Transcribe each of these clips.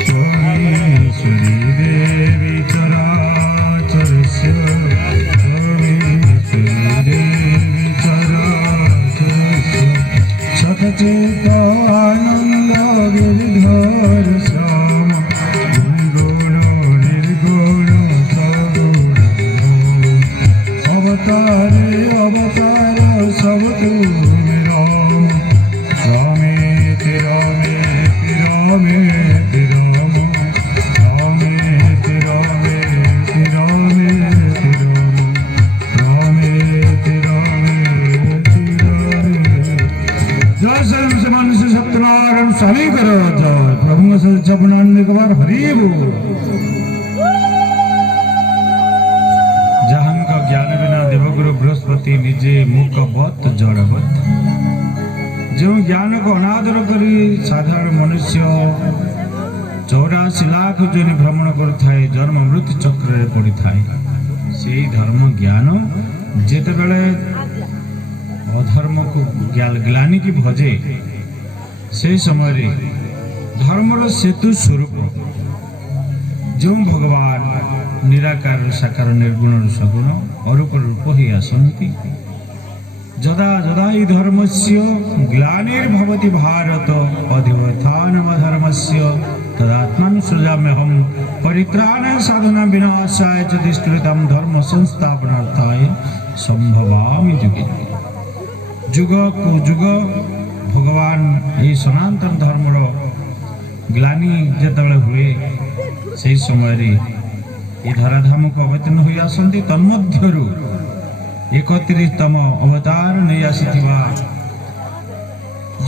सोमेश्वरी देवी चराचरस्य सोमेश्वरी देवी चराचरस्य सतचेतानन्द गिरिधर श्याम निर्गुण निर्गुण सगुण अवतारे अवतार सब तुम राम रामे रामे रामे राम रामे रामे रामे रामे रामे जय श्री से मनुष्य सत्यनारायण स्वामी करो जय प्रभु से जपनान एक बार हरि बोल। जहां का ज्ञान बिना देवगुरु बृहस्पति निजे मुखवत जड़वत जो ज्ञान को अनादर करी साधारण मनुष्य 84 लाख जोनि भ्रमण करुथाए जन्म मृत्यु चक्र रे पड़ी थाए से धर्म ज्ञान जेते बेले अधर्म को ग्लानि की भजे से समय रे धर्मर सेतु स्वरूप जो भगवान निराकार साकार निर्गुण सगुण अरूप रूप ही आसन्ति जदा जदा हि धर्मस्य ग्लानिर्भवति भारत अधिवथानमधर्मस्य तदात्मन् सृजाम्यहं परित्राणाय साधना विनाशाय च दुष्कृतं धर्म संस्थापनार्थाय संभवामि युगे जुग को जुग भगवान ये सनातन धर्मर ग्लानि जेतबेले हुए से समय रे ये धराधाम को अवतीर्ण होई आसन्ति तन्मध्यरु 31तम अवतार नहीं आसीथिबा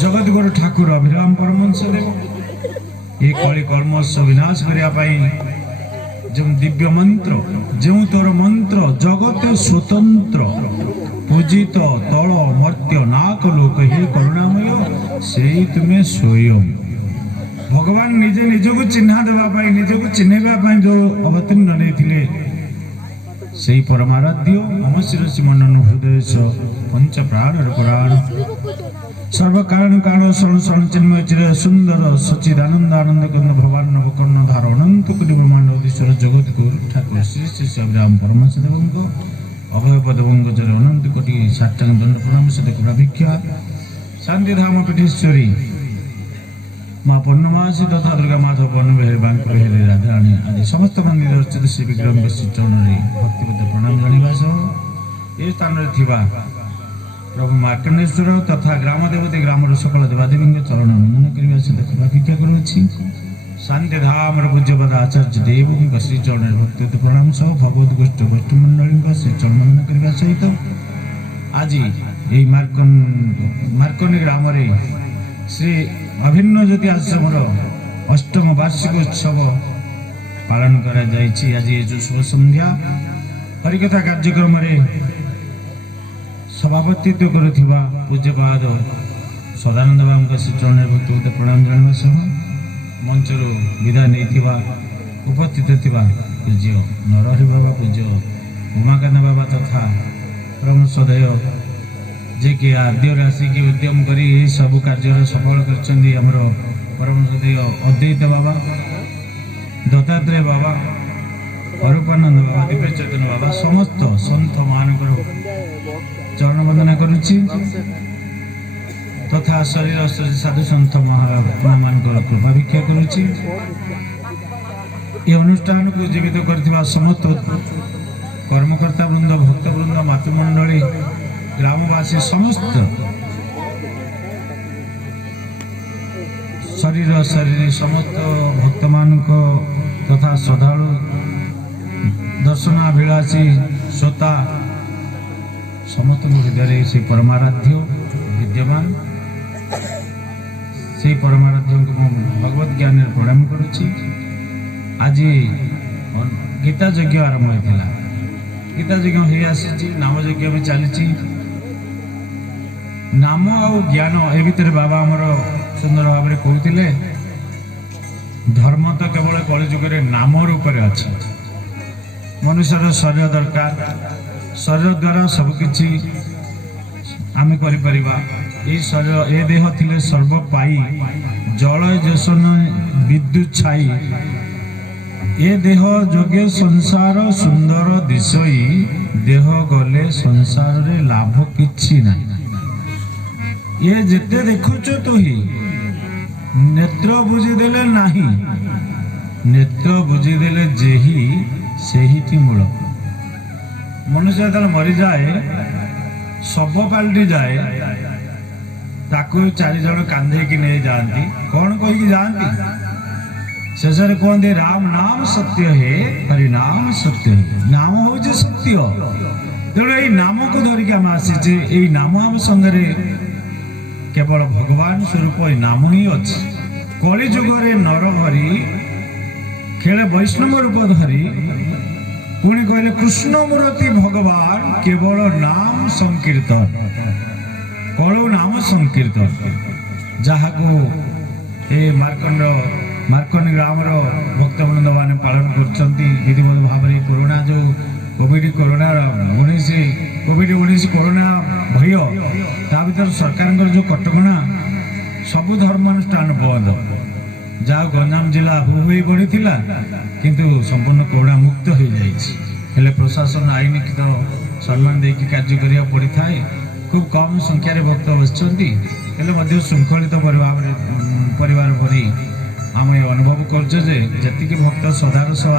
जगतगुरु ठाकुर अभिराम परमहंस देव ये कली कर्मस विनाश करिया पाई जो दिव्य मंत्र जो तोर मंत्र जगत स्वतंत्र पूजित तल मर्त्य नाक लोक हे करुणामय से तुम्हें स्वयं भगवान निजे निजक चिन्हा देवा पाई निजक चिन्हवा पाई जो अवतीर्ण नहीं थिले से परमाराध्य मम शिरसि मनन हृदय पंच प्राण पुराण सर्व कारण कारण शरण शरण चिन्मय चिर सुंदर सच्चिदानंद आनंद कर्ण भगवान नवकर्ण धार अनंत कोटि ब्रह्मांड अधीश्वर जगत गुरु ठाकुर श्री श्री अभिराम परमहंस देवଙ୍କ अभय पदवंग जर अनंत कोटि साष्टांग दंड प्रणाम सदे भिक्षा शांति धाम पीठेश्वरी माँ पूर्णमासी तथा दुर्गा माधव बन बेहरे बांक बेहरे राधाराणी आदि समस्त मंदिर अर्चित श्री विक्रम श्री चरण भक्तिबद्ध प्रणाम जाना सह ये स्थान प्रभु मार्कंडेश्वर तथा ग्राम देवती ग्राम सकल देवादेवी चरण नमन करने से भिक्षा करुच्छी शांति धाम पूज्यपद आचार्य देव श्री चरण भक्तिबद्ध प्रणाम सह भगवत गोष्ठ गोष्ठीमंडली श्री चरण नमन करने सहित आज ये मार्कंडे ग्राम श्री अभिन्न ज्योति आश्रमर अष्टम वार्षिक उत्सव पालन करा जायछि। आज ये जो शुभ संध्या हरिकथा कार्यक्रम रे सभापतित्व करुथिबा पूज्यपाद सदानंद बाबा श्री चरण भक्तिबद्ध प्रणाम जाना सह मंचर विदा नहीं उपस्थित थिबा पूज्य नरहरि बाबा पूज्य उमाकांत बाबा तथा परम सदय जे कि आद्य राशि की उद्यम करी सब कार्य सफल करछन्दी हमर परम सदय अद्वैत बाबा दत्तात्रेय बाबा अरूपानंद बाबा दिव्य चैतन्य बाबा समस्त संत मानकर चरण वंदना करुछि तथा शरीर साधु संत महात्मा मानकर कृपा भिक्षा करुछि। ये अनुष्ठान को जीवित करथिबा समस्त कर्मकर्ता वृंद भक्त वृंद मातृमंडली ग्रामवासी समस्त शरीर शरीर समस्त भक्त मान तथा श्रद्धालु दर्शनाभिलाषी श्रोता समस्त हृदय से परमाराध्य विद्यमान से परमाराध्य को भगवत ज्ञान प्रणाम करुछि। आज गीता यज्ञ आरंभ होता गीता यज्ञ हो आसी नाम यज्ञ में चली नाम आ ज्ञान ए भितर बाबा आमर सुंदर भाव में कहते धर्म तो केवल कलिजुग नाम रूप अच्छे मनुष्यर शरीर दरकार शरीर द्वारा सबकि आम कर शरीर ए देह थिले सर्व पाई जल जेसन विद्युत छाई ए देह जोगे संसार सुंदर दिशई देह गले संसार रे लाभ किछि नहीं। ये जेते देखुच तो ही नेत्र बुझी देले नहीं, नेत्र बुझी देले जेही सेही मूल। मनुष्य जो मरी जाए शव पलटि जाए ताकू 4 जन कांधे की नहीं जाती कौन कहीकि जाती शेष कहते राम नाम सत्य है हरिनाम सत्य है। नाम हूँ सत्य तेणु यही नाम को धरिक आम आसीचे यही नाम आम संगे केवल भगवान स्वरूप ये नाम ही अच्छे। कली जुगे नर हरि खेले वैष्णव रूप धरी पुणी कहले कृष्ण मूर्ति भगवान केवल नाम संकीर्तन कलु नाम संकीर्तन जहाँ को मार्कंड ग्राम भक्तवृंद मान पालन कर विधिवत भाव में कोरोना जो कोविड 19 कोरोना भय ता भर सरकार जो कटकणा सबू धर्मानुष्ठान बंद जहाँ गंजाम जिला हु बढ़ी किंतु संपूर्ण कोरोना मुक्त हो जाए प्रशासन आईन तो सम्मान देकी कार्य करा पड़ी था। खूब कम संख्यार भक्त बसती श्रृंखलित परिवार भरी आम ये अनुभव करजे भक्त सदार सह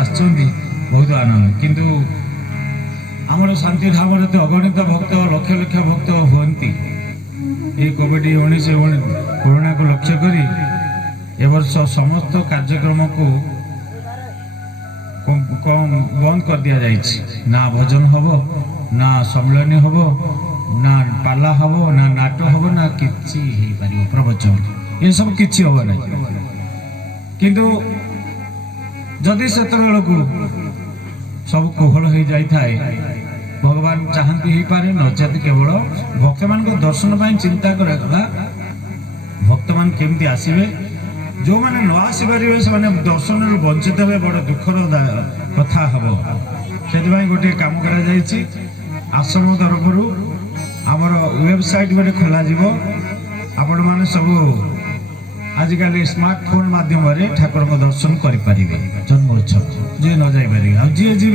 बहुत आनंद किंतु आमर शांति धाम अगणित भक्त लक्ष लक्ष भक्त हुंती ये कोविड 19 कोरोना को लक्ष्य करी ए वर्ष समस्त कार्यक्रम को बंद कर दिया जाइए। ना भजन हम ना सम्मेलन हम ना पाला हम ना नाट हम ना किसी प्रवचन ये सब किसी हम ना किंतु जदि से सब कोहल हो जाए भगवान चाहती हो पारे नचेत केवल भक्त मान दर्शन चिंता करा भक्त मान केमती आसवे जो मैंने न आसपारे से दर्शन वंचित हे बड़ दुखर कथा हम से गोटे कम कर आश्रम तरफ आमर वेबसाइट गोटे खोल आपण मैंने सब आजिकल स्मार्टफोन माध्यम ठाकुर को दर्शन करें जन्मोत्सव जी न जापर जी जी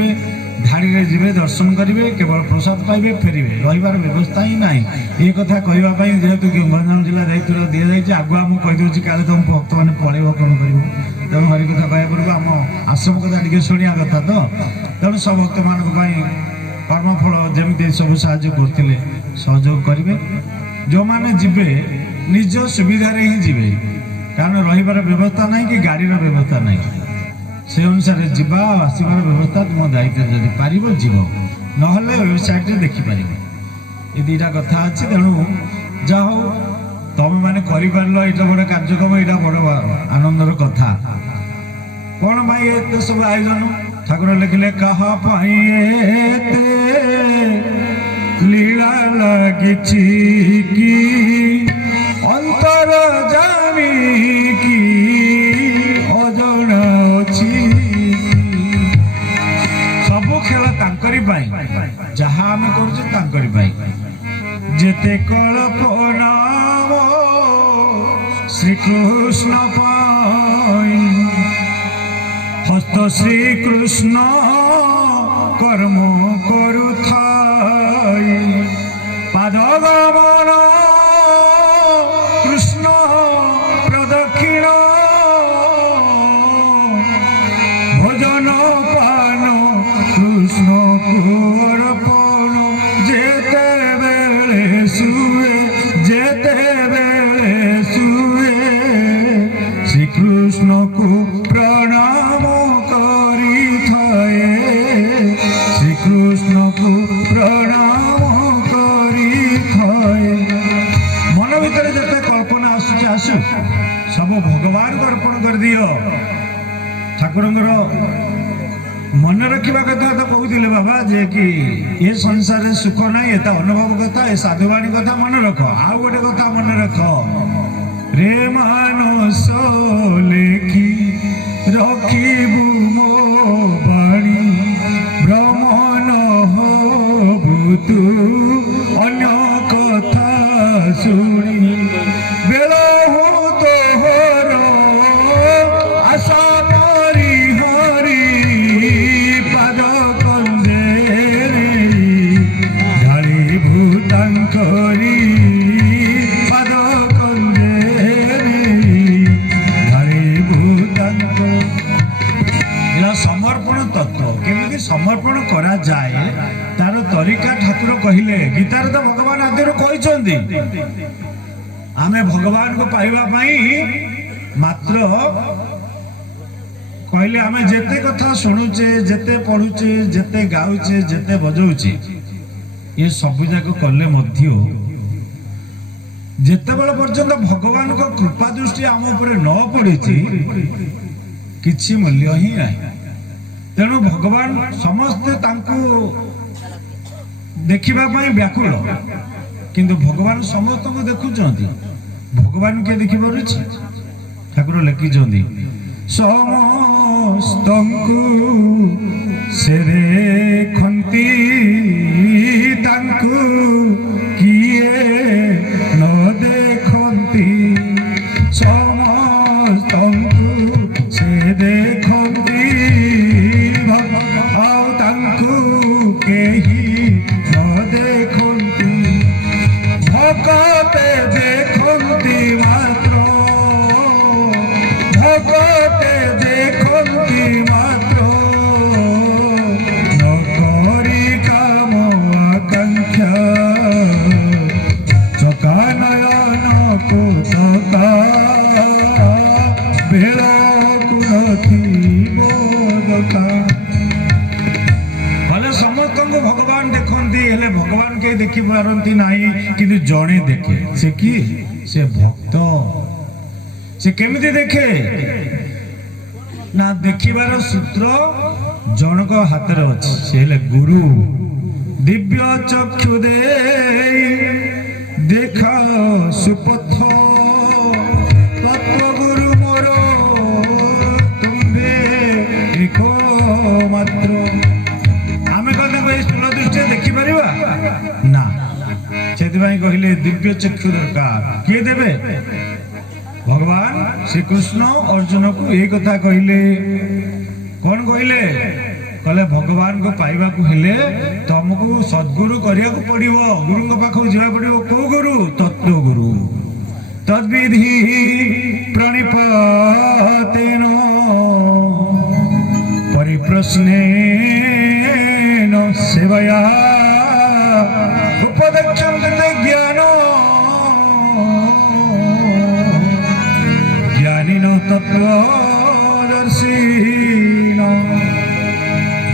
धाड़ी में जी दर्शन करेंगे केवल प्रसाद पाइबे फेरे रही व्यवस्था ही ना ये कथा कहवाई जेहेतु गंजाम जिला दायित्व दि जाए आगुआ मुझे कहीदे काले तुम भक्त मैंने पलैब कौन कर तेणु हरि कथा कहवा पूर्व आम आश्रम कथा टे शुणा कथा तो तेणु सब भक्त मान कर्मफल जमी सब साहय करते सहयोग करेंगे जो मैंने जीवे निज सुविधा ही जीवे कारण रही व्यवस्था ना कि गाड़ी व्यवस्था ना से अनुसार जीवा आसबार व्यवस्था तुम दायित्व जब पार जीव ना वेबसाइट देखिपार ये 2टा कथा अच्छे तेणु जा हो तुम मैंने कर बड़े कार्यक्रम यहाँ बड़ आनंदर कथा कौन भाई ये सब आयोजन ठाकुर लिखिले कहा लीला लगी की अंतर जामी की अजण अच्छी सबू खेल तांकरी जहाँ आम करते कल्पना श्रीकृष्ण पाई हस्त श्रीकृष्ण कर्म करुथाई पादगमन कृष्ण प्रदक्षिण भजन पान कृष्ण अर्पण जेते बेले सुए श्रीकृष्ण को प्रणाम करी थाए श्रीकृष्ण को प्रणाम करी थाए मन भीतर जिते कल्पना आसु सब भगवान को अर्पण कर दियो ठाकुर मन रखा कथा तो कहते बाबा जे कि ये संसार सुख ना ये अनुभव कथा ये साधुवाणी कथा मन रख आ गोटे कथा मन रख रे मानस लेखी रखिबु मो बाणी भ्रमण होबुतु अन्य कथा शुणी बेल हो तोहर कालिका ठाकुर कहले गीतार तो भगवान आदि कहते आमे भगवान को पाइबा मात्र कहले आमे जेते कथा शुणुचे जेते पढ़ुचे जेते गाउचे जेते बजाउचे ये सब जाक कले मध्य जेतेबेले पर्यंत भगवान को कृपा दृष्टि आम उपर न पड़ी किछि मूल्य ही नहीं। तेणु भगवान समस्ते तांको देखिबा पई व्याकुल किंतु भगवान समस्त को देखुचंती भगवान के देखि पारुछि ठाकुर लिखिचंती समस्तंकु से देखंती तांकु किए न देखंती समस्तंकु से देखंती तांकु केही न देखंती भगते देखंती मात्र भगते देखंती मात्र न करी काम आकांक्षा चका नयन को सका बेल कुलथी बोधका भले समस्त को भगवान देखती हेले भगवान के देखी पारती नहीं किंतु जड़े देखे से कि से भक्त से केमिति देखे ना देखिबार सूत्र जनक हाथ अच्छे से गुरु दिव्य चक्षु दे देखा सुपथ तत्व गुरु मोर तुम्बे एक मात्र आमे कने कोई स्थूल दृष्टि देखि परिबा ना सेति भाई कहिले दिव्य चक्षु दरकार के देबे भगवान श्री कृष्ण अर्जुन को यही कथा कहले कौन कहले कहले भगवान को पाइबा को हेले तुमको सद्गुरु करिया को पड़िबो गुरु को पाखो जिवा पड़िबो को गुरु तत्व गुरु तद्विधि प्रणिपातेन परिप्रश्नेन सेवया उपदक्षं ज्ञानो ज्ञानिनो तत्वदर्शिन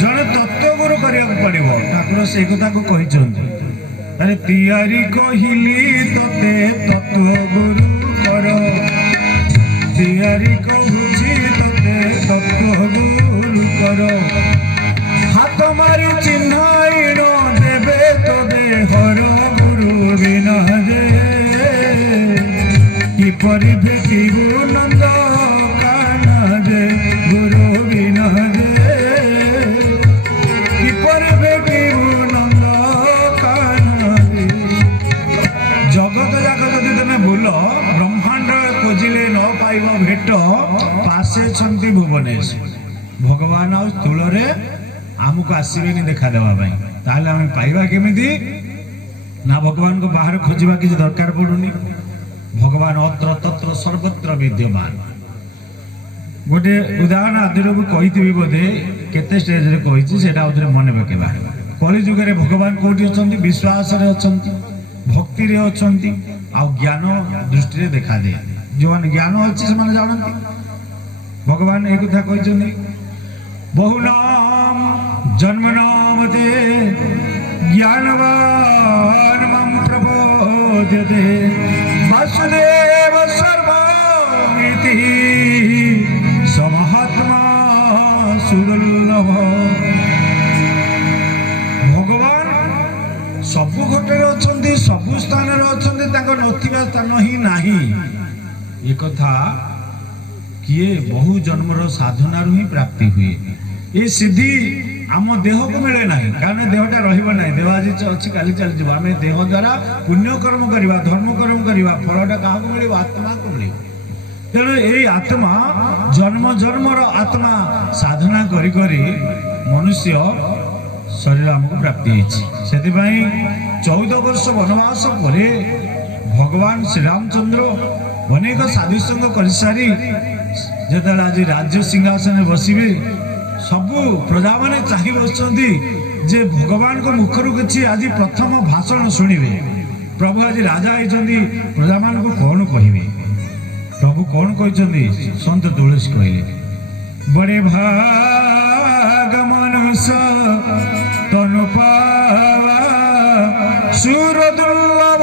जड़े तत्व गुरु करिया पड़िबो ठाकुर से कथा को कहिचंती अरे तियारी कहिली तते तत्व गुरु कर तियारी कहूची तते तत्व गुरु कर हाथ मारी चिन्हाई न देबे तो देहर गुरु बिना जे कि परिभेटिबु नंद काना जे गुरु बिना जे कि परिभेटिबु नंद काना जे जगत जाक जदि तमे बोल ब्रह्मांड खोजिले न पाइब भेट पासे छंती भुवनेश्वर भगवान आ स्थूल रे आमको आसबेनि देखा देवा ताहले आम पाइबा केमिति ना भगवान को बाहर खोजिबा किसी दरकार पड़ुनी भगवान अत्र तत्र सर्वत्र विद्यमान गोटे उदाहरण आदि कही बोधे केते स्टेज रे कही सेटा मन पकेबा कली जुग रे भगवान कोठी अछंती विश्वास रे अछंती भक्ति रे अछंती आ ज्ञान दृष्टि रे देखा दे जो माने ज्ञान अछि से माने जानंती भगवान एक कथा कहिछनी बहुनाम जन्म नाम ते ज्ञानवान मम प्रबोध्यते वासुदेव सर्वमिति समहात्मा सुदुर्लभ भगवान सबु घटे अछंती सबु स्थान रे अछंती ताको नथिबा स्थान ही नाही एक कथा किए बहु जन्मर साधना ही प्राप्ति हुए ये सिद्धि आम देह को मिले ना कारण देहटा रहा देह आज अच्छी काली चली आम देह द्वारा पुण्य कर्म करवा धर्म कर्म करवा फलटा क्या मिले आत्मा को मिले तेणु ये आत्मा जन्म जन्मर आत्मा साधना करी करी मनुष्य शरीर आमको प्राप्ति से 14 वर्ष वनवास पर भगवान श्री रामचंद्र अनेक साधु संग कर सारी जो आज राज्य सिंहासन बसवे सबू प्रजा मैंने चाह बस जे भगवान को मुखर किसी आज प्रथम भाषण शुणिबे प्रभु आज राजा होती प्रजा मान को कौन कहे प्रभु कौन कहते संत तुलसी कहले बड़े भाग मनुष्य तनु पावा सुर दुर्लभ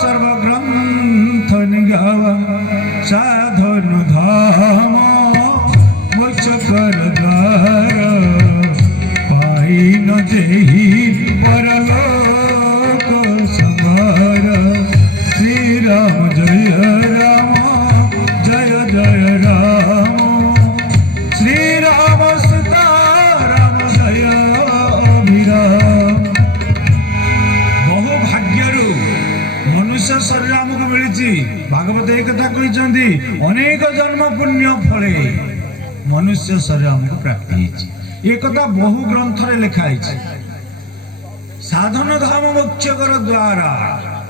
सर्वग्रंथ निगावा साधन धाम मोक्ष कर द्वार पाई न जेहि परलोक सवार श्री राम जय राम जय जय राम श्री राम सीता राम जय अभिराम बहु भाग्यरु मनुष्य शरीर आमको मिली भागवत एक कथा कहते अनेक जन्म पुण्य फले मनुष्य शरीर आमको प्राप्त एक कथा बहु ग्रंथ लिखाई साधन धाम मोक्ष कर द्वारा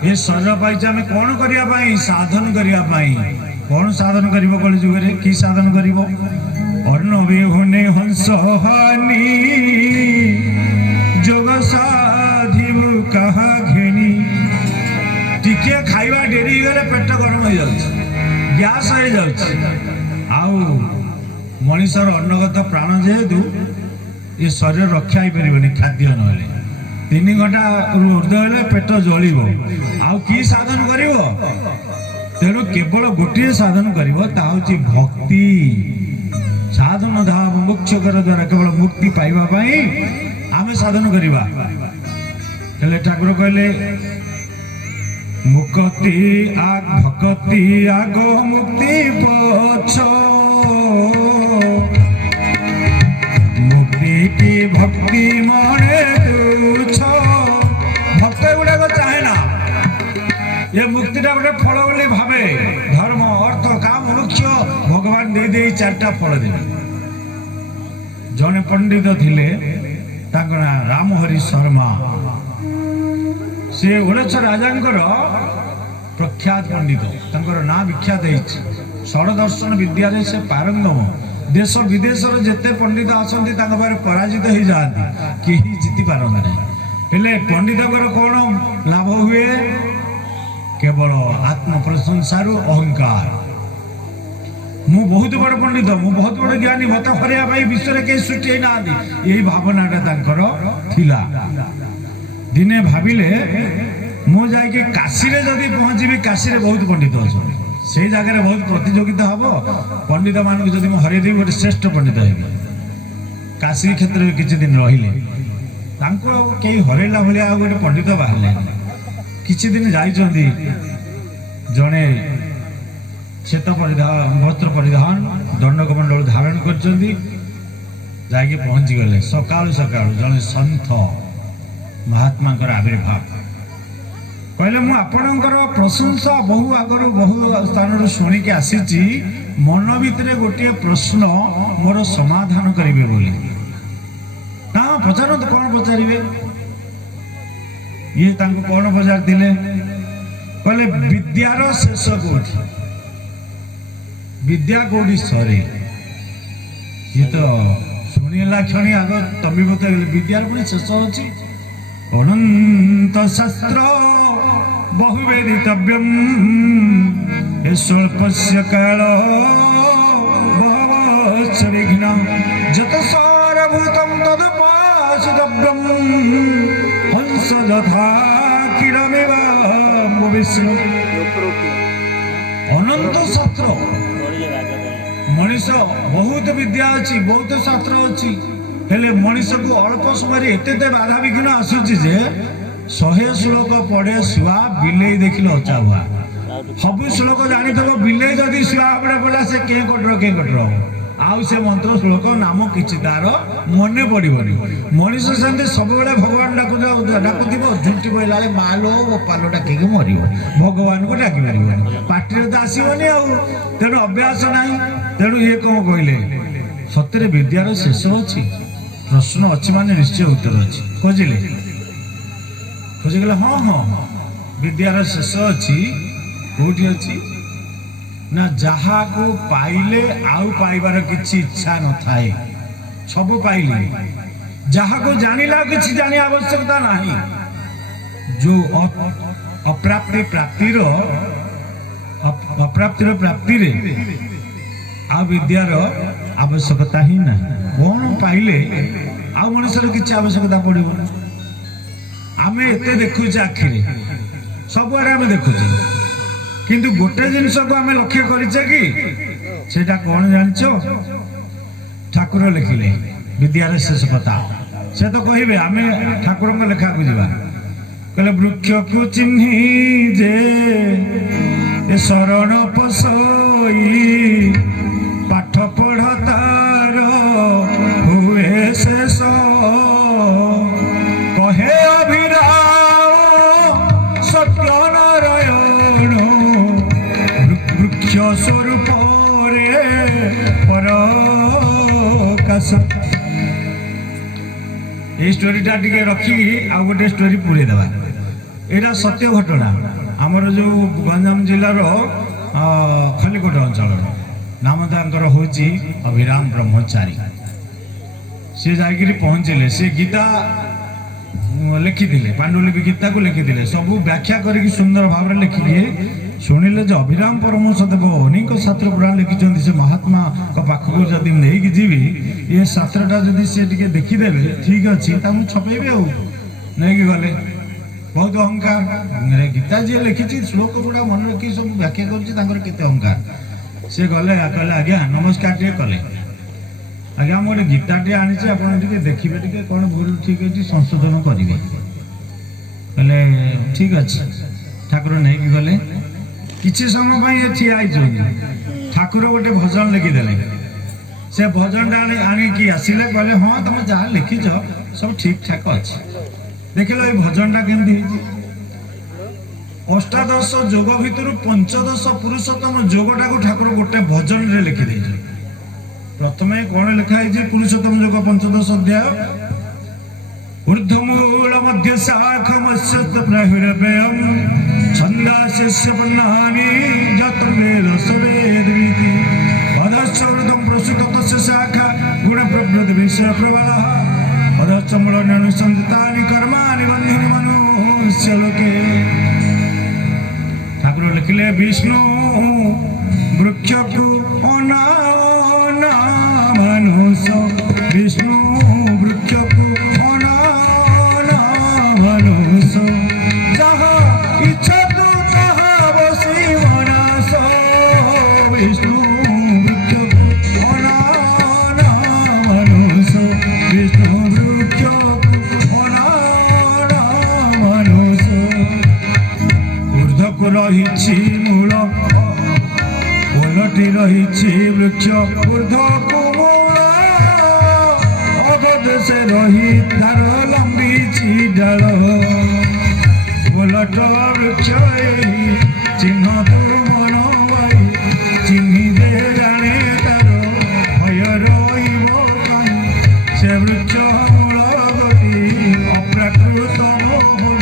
ये शरीर पाई आम कौन करने साधन करने कौन साधन कर जुगे कि साधन कर अन्न विहुने हंस हानि जोग साधिबु कहा घेनी टिके खाइबा डेरी गले पेट गरम हो गैस हो मनीषर अन्नगत प्राण जेहेतु ये शरीर रक्षा हो पारे खाद्य ना 3 घंटा ऊर्ध हेले पेट जलिब आउ कि साधन कर तेणु केवल गोटे साधन कर भक्ति साधन धाम मोक्ष कर द्वारा केवल मुक्ति पाइबा आम साधन करवा ठाकुर कहले मुक्ति भक्ति आग मुक्ति पछ मुक्ति की भक्ति मने तुच्छ भक्त गुड़ाक चाहे ना ये मुक्तिटा गोटे फल बोली भावे धर्म अर्थ काम मोक्ष भगवान दे दे 4टा फल देवे जने पंडित थिले तांको ना रामहरि शर्मा से ओडेश्वर राजांकर प्रख्यात पंडित तांकर ना विख्यात षड दर्शन विद्या से पारंगम देश विदेश जिते पंडित आसती पराजित हो जाती कहीं जीति पारती हेले पंडित कौन लाभ हुए केवल आत्म प्रशंसारू अहंकार मु बहुत बड़ पंडित मु बहुत बड़ ज्ञानी मत हरिया विश्व में कहीं सृष्टि ना यही भावनाटा थिला दिने भाविले मु जाके काशी रे जदि पहुंची काशी रे बहुत पंडित अच्छा से जगह बहुत प्रतियोगिता हम पंडित मान जब हरई देवी गोटे श्रेष्ठ पंडित है काशी क्षेत्र में किसी दिन रहिले कहीं हरैला भाया गोटे पंडित बाहर किसी दिन जाइए जड़े श्वेत परिधान वस्त्र परिधान दंडकमंडल धारण कर पहुंची गले सकाल सकाल जड़े सन्थ महात्मा आविर्भाव कहले मु आपणकर प्रशंसा बहु आगर बहु स्थान शुणिकी आसी मन भितर गोटे प्रश्न मोर समाधान करेंगे बोली ना पचार कौन पचारे ये कौन पचार कहले विद्यार शेष कौटी विद्या कौटी सरे ये तो शुणिला क्षणी आग तमी बता विद्यार पुणी शेष अच्छी अनंत शास्त्र बहुवेदितव्यम स्वल्पस्य काल बहवश्च विघ्न जत सारभूतं तदुपासितव्यम हंस यथा किरमिव विष्णु अनंत शास्त्र मनीष बहुत विद्या अच्छी बहुत शास्त्र अच्छी हेले मनीष को अल्प समय एते बाधा विघ्न आसूची जे 100 श्लोक पढ़े शुआ बिले देखिले अचा हुआ सब श्लोक जानी थो बिले जदि शुआ पड़े पड़ा से के कटर आउ से मंत्र श्लोक नाम किछि तार मने पड़ोनी मनीष सेमती सब भगवान डाकुव झुंटी पड़ा मालो पालो डाक मर भगवान को डाक पार पार्टी तो आसबनी तेणु अभ्यास ना तेणु ये कौन कहले सतरे विद्यार शेष अच्छी प्रश्न अच्छी माने निश्चय उत्तर अच्छी खोजिले खोजिगले हाँ हाँ विद्यार शेष अच्छी कौटी अच्छी ना जहा को पाइले आउ पाइबार किछि इच्छा न थाए सब पाइले जहाँ को जानिला किसी जानी आवश्यकता नहीं जो अप्राप्ति प्राप्तिर अप्राप्तिर प्राप्ति रे आ विद्यार आवश्यकता ही ना कौन पाइले आ मनुष्यर किसी आवश्यकता पड़ो आम एत देखुचे आखिरी सबुआरे आम देखुचे किंतु गोटे जिनस को आम लक्ष्य करिचे कि सेटा कौन जान ठाकुर लिखिले विद्यार शेष कथा से तो कहे आम ठाकुर लेखा को जा कहले वृक्ष को चिन्ही जे शरण पसई पाठ पढ़ तार हुए शेष कहे अभिराम सत्य नारायण वृक्ष स्वरूप परकाश ये स्टोरीटा टिके रखी आ गोटे स्टोरी पूरे देवा एटा सत्य घटना आमर जो गंजाम जिलार खलिकोट अंचल नाम तांकर होची अभिराम ब्रह्मचारी से जाकर पहुंचले से गीता लिखिले पांडुलिपि गीता को लिखिले सब व्याख्या करके सुंदर भाव लिखिले शुणिले जो अभिराम परमहंस देव अनेक शास्त्र पुराण लिखिं से महात्मा पाखक जदि नहीं जीवी ये शास्त्रटा जदि से देखीदेवे ठीक अच्छे छपेबे नहीं गले बहुत अहंकार गीता जी लिखी श्लोक गुड़ा मन रखी सब व्याख्या कर अहंकार सी गले कहले आज्ञा नमस्कार टे कले आज्ञा मोटे गीता टे आनी आप देखिए कौन भूल ठीक अच्छे संशोधन करेंगे कहले ठीक अच्छे ठाकुर नहीं गले किसी समय ठिया ठाकुर गोटे भजन लिखिदे से भजन आनिकी आसिले कहले हाँ तुम जहाँ लिखिच सब ठीक ठाक अच्छे देख लो ये भजनटा केमती अष्टादश जोग भितर पंचदश पुरुषोत्तम जोगटा को ठाकुर गोटे भजन रे लिखिदे प्रथम कौन लिखाई पुरुषोत्तम जोग पंचदश अध्याय ऊर्ध्वमूल मध्य शाख मत्स्य प्रहिरव्ययम् छन्दास्य पन्नानि जातं वेद सवेदविति पदश्च ऊर्ध्वं प्रसुत तस्य शाखा गुणप्रवृद्ध विषय प्रबलः पदश्च मूलान्यनुसन्धितानि कर्माणि बन्धनि मनुष्य लोके ठाकुर लिखिले विष्णु वृक्ष को अनाना मनुष्य विष्णु वृक्ष को अनाना मनुष्य जहाँ इच्छा तो कहाँ बसी मनास विष्णु वृक्ष को अनाना मनुष्य विष्णु वृक्ष को अनाना मनुष्य ऊर्ध्व को रही मूल ओलटी रही वृक्ष ऊर्ध्व को मूल अधदेशे रही तार लंबी डाल ओलट वृक्ष चिन्ह तो मन भाई चिन्ह दे जाने तार भय रही से वृक्ष मूल गति अप्राकृत मोहन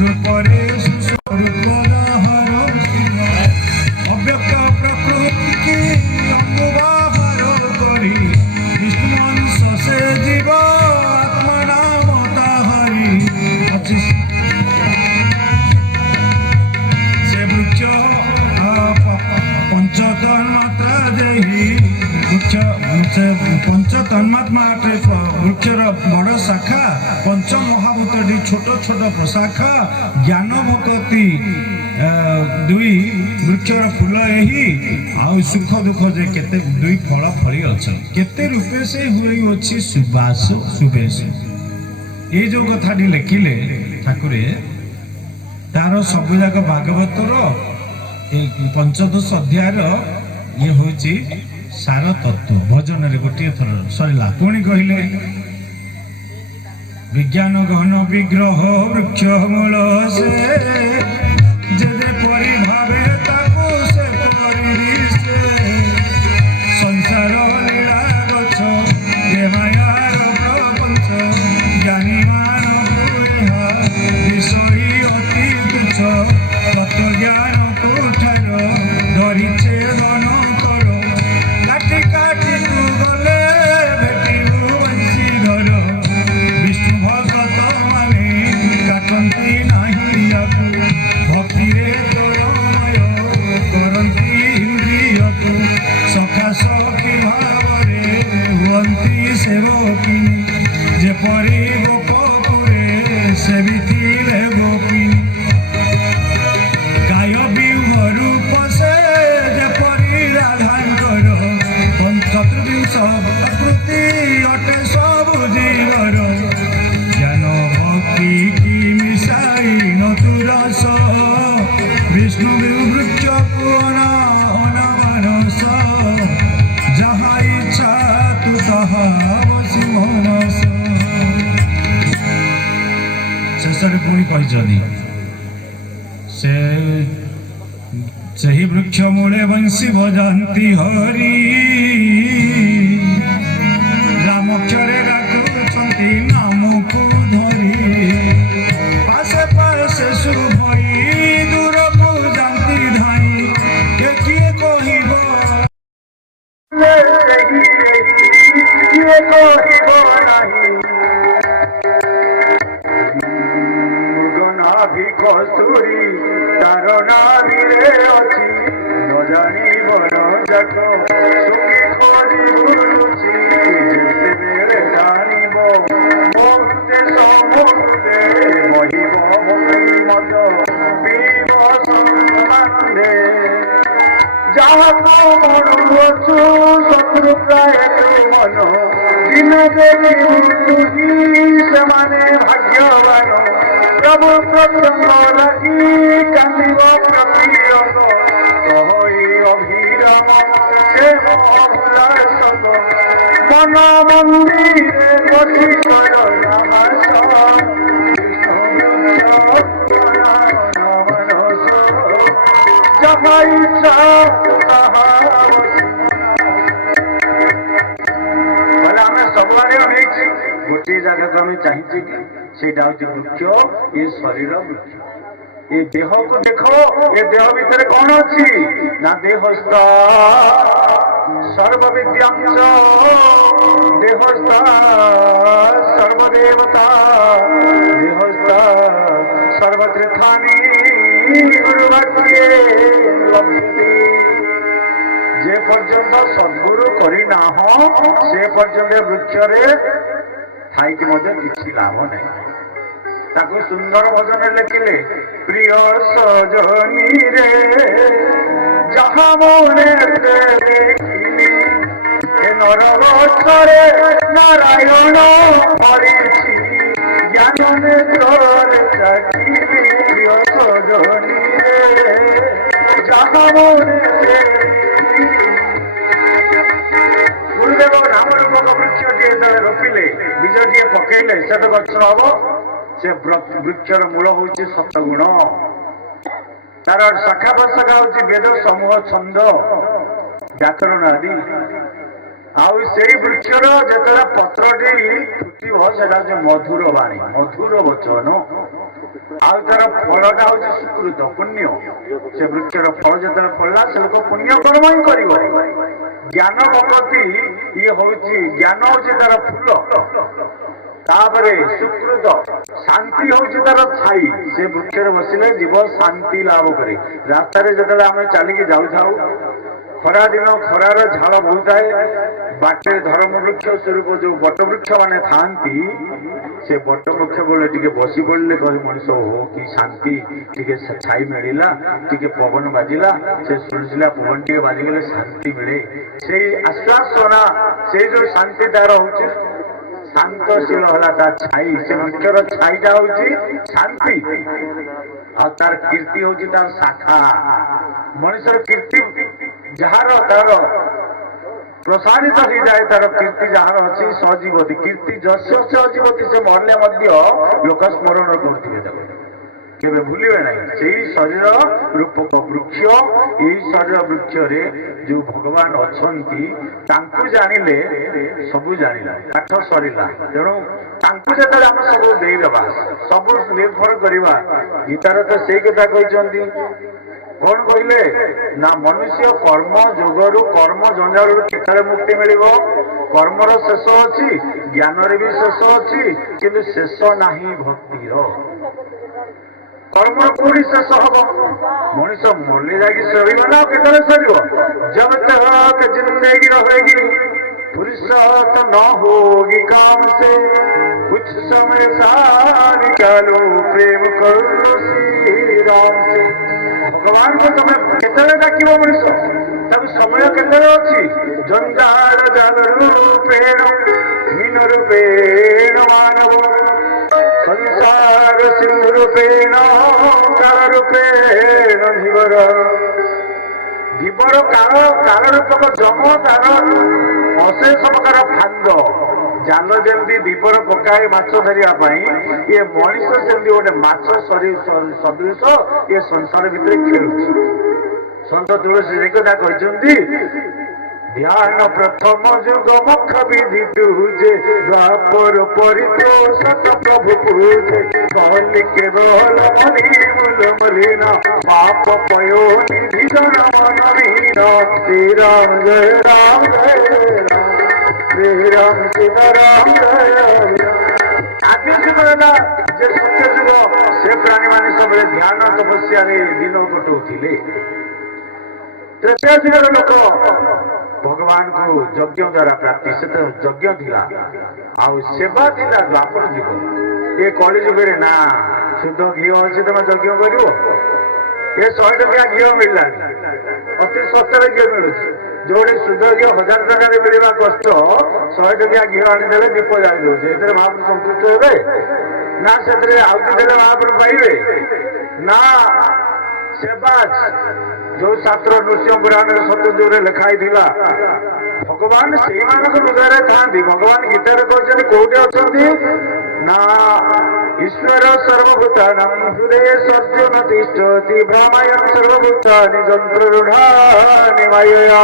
रूपरे सुस्वरूप अव्यक्त प्रकृति की अंगुबाहर करी विष्णुवंश से जीव आत्मनामता हरि से वृक्ष पंचतन्मात्रा जही वृक्ष से पंचतन्मात्मा वृक्षर बड़ शाखा पंच महाभूत छोट छोट प्रशाखा ज्ञान भक्ति दुई वृक्षर फूल यही आउ सुख दुख जे केते दुई फल फली अच्छा केते रूपे से हुए अच्छी सुबास सुबेश ये जो कथाटी लिखिले ठाकुरे तार सबुजाक भागवतर पंचदश अध्याय ये हूँ सार तत्व भजन रे गोटे थर सरला पुणी कहले विज्ञान गहन विग्रह वृक्ष मूल से जे परि भावे ताको से परिदिशे संसार लीला गछ ये मायार प्रपंच ज्ञानी मानव विषय अति तुच्छ तत्व ज्ञान कोठार धरिछे धन कर काटी काटी तू गले भेटिलु बंशी घर দেবকিনী যে পরি গোপপুরে সেবিথিলে গোপিনী গায় বিহ্ম রূপ সে যে পরি রাধাঙ্কর চতুর্বিংশ প্রকৃতি অটে সবু জীবর জ্ঞান ভক্তি কি মিশাই নতুরস বিষ্ণু বিবৃক্ষ অনমানস যাহা ইচ্ছা তু তাহা বসি মনস ଶେଷରେ ପୁଣି କହିଛନ୍ତି ସେ ସେହି ବୃକ୍ଷ ମୂଳେ ବଂଶୀ ବଜାନ୍ତି ହରି ରାମକ୍ଷରେ ଡାକୁଛନ୍ତି ନାମକୁ ଧରି ପାଶେ ପାଶେ ଶୁଭଇ ଦୂରକୁ ଯାନ୍ତି ଧାଇଁ ଏ କିଏ କହିବ নাভি কস্তুরী তার নাভিরে অছি ন জানিব ন যাক সুখী খোঁজি বুলুছি যেতেবেলে জানিব মুক্তে সমুদ্রে মহিব ভক্তি মদ পিব সমানন্দে যাহাকু মনুঅছু শত্রু প্রায় মন দিনে দেবী তুহি সেমানে ভাগ্যবান প্রভু প্রসন্ন লাগি কান্দিব প্রতিরগ কহই অভিরাম সে মহুলাসদ মন মন্দিরে বসি কর নাহাস যাহা ইচ্ছা তাহা ଆମେ ସବୁଆଡେ ଅନେଇଛି ଗୋଟିଏ ଜାଗାକୁ ଆମେ ଚାହିଁଛେ କି ସେଇଟା ହଉଛି ବୃକ୍ଷ ଏ ଶରୀର ବୃକ୍ଷ ଏ ଦେହକୁ ଦେଖ ଏ ଦେହ ଭିତରେ କଣ ଅଛି ନା ଦେହସ୍ଥ ସର୍ବବିଦ୍ୟାଂଶ ଦେହସ୍ଥ ସର୍ବଦେବତା ଦେହସ୍ଥ ସର୍ବତୀର୍ଥାନି ଗୁରୁବାକ୍ୟେ ଲଭ୍ୟତେ যে পর্যন্ত সদ্গুরু করি না সে পর্যন্ত বৃক্ষরে থাইকি মধ্যে কিছু লাভ নাই তাকে সুন্দর ভজনে লেখিলে প্রিয় সজনী রে যাহা মনে দেখিলি এ নরবৎসরে নারায়ণ হরিছি জ্ঞান নেত্রে চাখিলি প্রিয় সজনী রে যাহা মনে গুরুদেব নামরূপক বৃক্ষটিଏ ଯେତେବେଳେ ରୋପିଲେ ବୀଜଟିଏ ପକେଇଲେ ସେ ତ ଗଛ ହବ ସେ ବୃକ୍ଷର ମୂଳ ହଉଛି ସତଗୁଣ ତାର ଶାଖା ପ୍ରଶାଖା ହଉଛି ବେଦ ସମୂହ ଛନ୍ଦ ବ୍ୟାକରଣ ଆଦି ଆଉ ସେଇ ବୃକ୍ଷର ଯେତେବେଳେ ପତ୍ରଟି ଫୁଟିବ ସେଟା ହଉଛି ମଧୁର ବାଣୀ ମଧୁର ବଚନ ଆଉ ତାର ଫଳଟା ହଉଛି ସୁକୃତ ପୁଣ୍ୟ ସେ ବୃକ୍ଷର ଫଳ ଯେତେବେଳେ ଫଳିଲା ସେ ଲୋକ ପୁଣ୍ୟ କର୍ମ ହିଁ କରିବ ଜ୍ଞାନ ଭଗବତୀ ଇଏ ହଉଛି ଜ୍ଞାନ ହଉଛି ତାର ଫୁଲ ତାପରେ ସୁକୃତ ଶାନ୍ତି ହଉଛି ତାର ଛାଇ ସେ ବୃକ୍ଷରେ ବସିଲେ ଜୀବ ଶାନ୍ତି ଲାଭ କରେ ରାସ୍ତାରେ ଯେତେବେଳେ ଆମେ ଚାଲିକି ଯାଉଥାଉ ଖରା ଦିନ ଖରାର ଝାଳ ବହୁଥାଏ ବାଟରେ ଧର୍ମ ବୃକ୍ଷ ସ୍ୱରୂପ ଯୋଉ ବଟ ବୃକ୍ଷ ମାନେ ଥାଆନ୍ତି ସେ ବଟ ବୃକ୍ଷ ବୋଲେ ଟିକେ ବସି ପଡିଲେ କହି ମଣିଷ ହୋ କି ଶାନ୍ତି ଟିକେ ଛାଇ ମିଳିଲା ଟିକେ ପବନ ବାଜିଲା ସେ ଶୁଣିଲା ପବନ ଟିକେ ବାଜିଗଲେ ଶାନ୍ତି ମିଳେ ସେଇ ଆଶ୍ୱାସନା ସେଇ ଯୋଉ ଶାନ୍ତି ତାର ହଉଛି ଶାନ୍ତଶୀଳ ହେଲା ତା ଛାଇ ସେ ବୃକ୍ଷର ଛାଇଟା ହଉଛି ଶାନ୍ତି ଆଉ ତାର କୀର୍ତ୍ତି ହଉଛି ତାର ଶାଖା ମଣିଷର କୀର୍ତ୍ତି ଯାହାର ତାର ପ୍ରସାରିତ ହେଇଯାଏ ତାର କୀର୍ତ୍ତି ଯାହାର ଅଛି ସଜୀବତୀ କୀର୍ତ୍ତି ଯଶ ସଜୀବତୀ ସେ ମରିଲେ ମଧ୍ୟ ଲୋକ ସ୍ମରଣ କରୁଥିବେ ତାକୁ କେବେ ଭୁଲିବେ ନାହିଁ ସେଇ ଶରୀର ରୂପକ ବୃକ୍ଷ ଏଇ ଶରୀର ବୃକ୍ଷରେ ଯୋଉ ଭଗବାନ ଅଛନ୍ତି ତାଙ୍କୁ ଜାଣିଲେ ସବୁ ଜାଣିଲା ପାଠ ସରିଲା ତେଣୁ ତାଙ୍କୁ ଯେତେବେଳେ ଆମେ ସବୁ ଦେଇଦେବା ସବୁ ନିର୍ଭର କରିବା ଗୀତାରେ ତ ସେଇ କଥା କହିଛନ୍ତି କଣ କହିଲେ ନା ମନୁଷ୍ୟ କର୍ମ ଯୋଗରୁ କର୍ମ ଜଞ୍ଜାଳରୁ କେତେବେଳେ ମୁକ୍ତି ମିଳିବ କର୍ମର ଶେଷ ଅଛି ଜ୍ଞାନରେ ବି ଶେଷ ଅଛି କିନ୍ତୁ ଶେଷ ନାହିଁ ଭକ୍ତିର କର୍ମ କୋଉଠି ଶେଷ ହବ ମଣିଷ ମଲେ ଯାଇକି ସରିବ ନା କେତେବେଳେ ସରିବ ଜବ ତକ ଜିନ୍ଦଗି ରହେଗି फुर्सत न होगी काम से कुछ समय सा निकालो प्रेम कर लो श्री राम से। भगवान को तुम केतले डाक मनीष तक समय केतले अच्छी जंजाल जाल रूपेण मीन रूपेण मानव संसार सिंधु रूपेण काल रूपेण धीवर धीवर काल रूपक जम तार अशेष प्रकार फांद जाल जमी दीपर पकाए माछ धरवा ये मनीष सेमती गोटे माछ सदृश ये संसार भितर खेलुची। सन्त तुलसी कथा कहते ध्यान प्रथम जुग मुख विधि दूजे द्वापर परितोषक प्रभु पूजे कहली केवल मणि मूल मलिन पाप पयो निधि जन नवीन श्री राम जय राम जय राम श्री राम सीताराम जय आदि जुग है जे सत्य जुग से प्राणी मान सब ध्यान तपस्या दिन कटाऊे। तृतीय जुगर लोक भगवान को यज्ञ द्वारा प्राप्ति से तो यज्ञ थिला आउ सेवा थिला द्वापर जुग। ये कली जुग ना शुद्ध घी अच्छे तुम यज्ञ कर ये 100 टकिया घी मिलला अति सस्तार घी मिलूँ जोड़े शुद्ध घी 1000 टकर मिलवा कष्ट 100 टकिया घी आनीदे दीप जाई दे महाप्रभु संतुष्ट हे ना से आहुति देले महाप्रभु पाइबे ना सेवा जो शास्त्र नृसिंह पुराण सतुरे लिखाई थिला भगवान से हृदय था भगवान गीतार कहते कौटे अच्छा ना ईश्वर सर्वभूतानां हृदय सर्जुन तिष्ठति भ्रामयन् सर्वभूतानि जंत्ररूढानि मायया।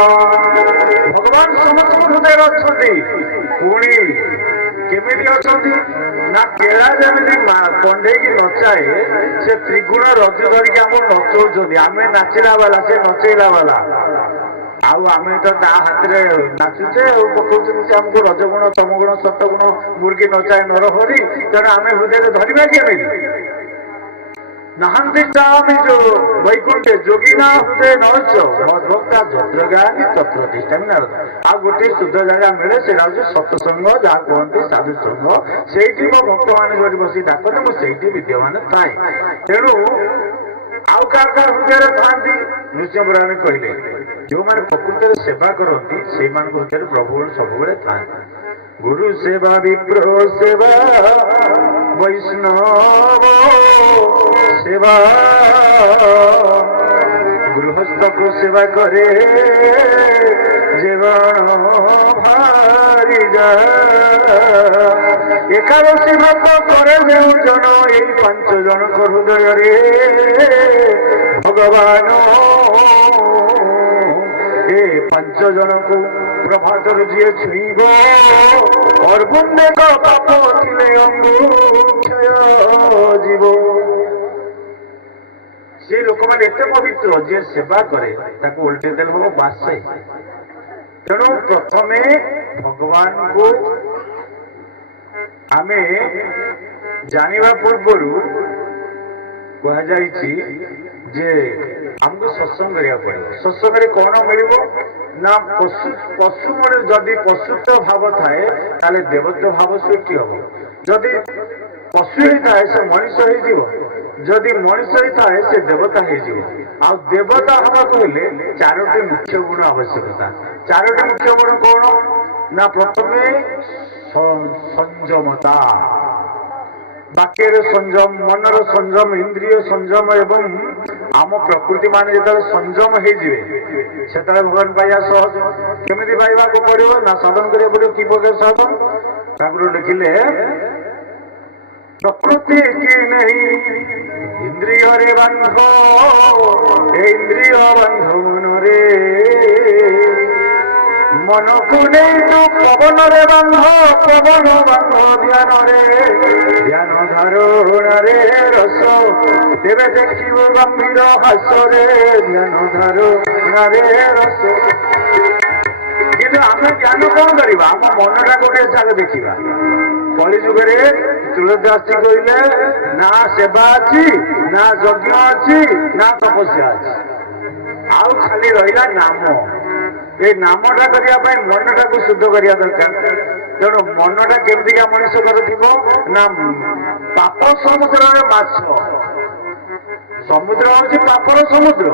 भगवान समस्त हृदय अच्छा पुणी केमिति अछंती ना केला जमी कंडे की नचाए से त्रिगुण रज धरिकी आम नचौं आम नाचिला वाला से नचेला वाला आम तो ता हाथ में नाचुचे पकाउन से आमको रजगुण तमगुण सतगुण मुर्गी नचाए नरहरी तेणु आम हृदय धरवा केमी नहांती चामी जो वैकुंठे जोगिना हृदय नच मदभक्ता जत्र गानी तत्र तिष्ठा नारद आ गोटे शुद्ध जगह मिले से सत्संग जहाँ कहते साधु संग से मो भक्त मैंने जो बस डाकते मुझे विद्यमान थाए। तेणु आउ क्या हृदय था नृसिंह पुराण कहले जो मैंने प्रकृत सेवा करती से हृदय प्रभु सब था। गुरु सेवा विप्र सेवा वैष्णव सेवा गृहस्थ को सेवा करे जीवन भारी जा एकादशी व्रत करे जो जन ये 5 जन हृदय रे भगवान ए 5 जन को प्रभात जी छुईब और बुंदे का पाप थिले अंगुक्षय जीव से लोक मैंने एत पवित्र जे सेवा करे ताको उल्टे देल हम बासे। तेणु प्रथमे भगवान को आमे जानिबा पूर्वर कहुई जे हमको सत्संग करिया पड़े। सत्संग कौन मिल ना पशु पशु मन जदि पशुत्व भाव थाए ताले देवत्व भाव सृष्टि हम जदि पशु ही थाए से मनीष हो जदि मनीष ही थाए से देवता हो देवता हवा कहले 4टी मुख्य गुण आवश्यकता। 4टी मुख्य गुण कौन ना प्रथमे संयमता बाक्यर संयम मनर संयम इंद्रिय संयम एवं आम प्रकृति मान जो संयम हो भगवान पाइबा सहज केमी पाइबा पड़ो ना साधन करा पड़ो कि प्रकार साधन ठाकुर लिखिले प्रकृति की नहीं इंद्रिय रे बंध इंद्रिय बंध मन रे मन को नहीं तो पवन रे बंध पवन बंध ध्यान रे ध्यान धारण रे रस तेरे देखिब गंभीर हास रे ध्यान धारण रे रस किंतु आम ज्ञान कौन करवा आम मनटा गोटे जगह देखा कली जुगे तुलसीदास जी कहले ना सेवा अच्छी ना यज्ञ अच्छी ना तपस्या अच्छी आउ खाली रहा नाम ଏ ନାମଟା କରିବା ପାଇଁ ମନଟାକୁ ଶୁଦ୍ଧ କରିବା ଦରକାର। ତେଣୁ ମନଟା କେମିତିକା ମଣିଷଙ୍କର ଥିବ ନା ପାପ ସମୁଦ୍ରରେ ମାଛ। ସମୁଦ୍ର ହଉଛି ପାପର ସମୁଦ୍ର,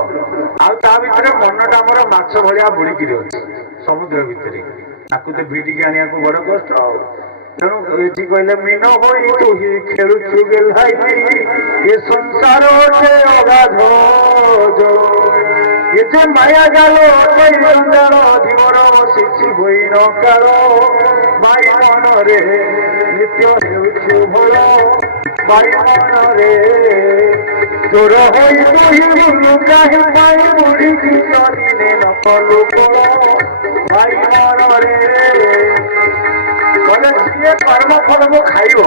ଆଉ ତା ଭିତରେ ମନଟା ଆମର ମାଛ ଭଳିଆ ବୁଡ଼ିକିରି ଅଛି ସମୁଦ୍ର ଭିତରେ। ତାକୁ ତ ଭିଡ଼ିକି ଆଣିବାକୁ ବଡ କଷ୍ଟ। ତେଣୁ ଏଠି କହିଲେ ମୀନ ହୋଇ ତୁହି ଖେଳୁଛୁ ଗେହ୍ଲାଇ, ଏ ସଂସାର ଅଟେ ଅଗାଧ ଜଳ, ଏ ଯେ ମାୟା ଜାଲ ଅଟେ ଜଞ୍ଜାଳ, ଧୀବର ବସିଛି ହୋଇନ କାଳ, ବାଇ ମନରେ ନିତ୍ୟ ହେଉଛୁ ଭଳ, ବାଇ ମନରେ ଚୋର ହୋଇ ତୁହି ବୁଲୁ କାହିଁ ପାଇ, ବୁଢ଼ିକି ଦିନେ ନ କଲୁ କଳ, ବାଇ ମନରେ। କହିଲେ ଯିଏ କର୍ମ ଫଳକୁ ଖାଇବ,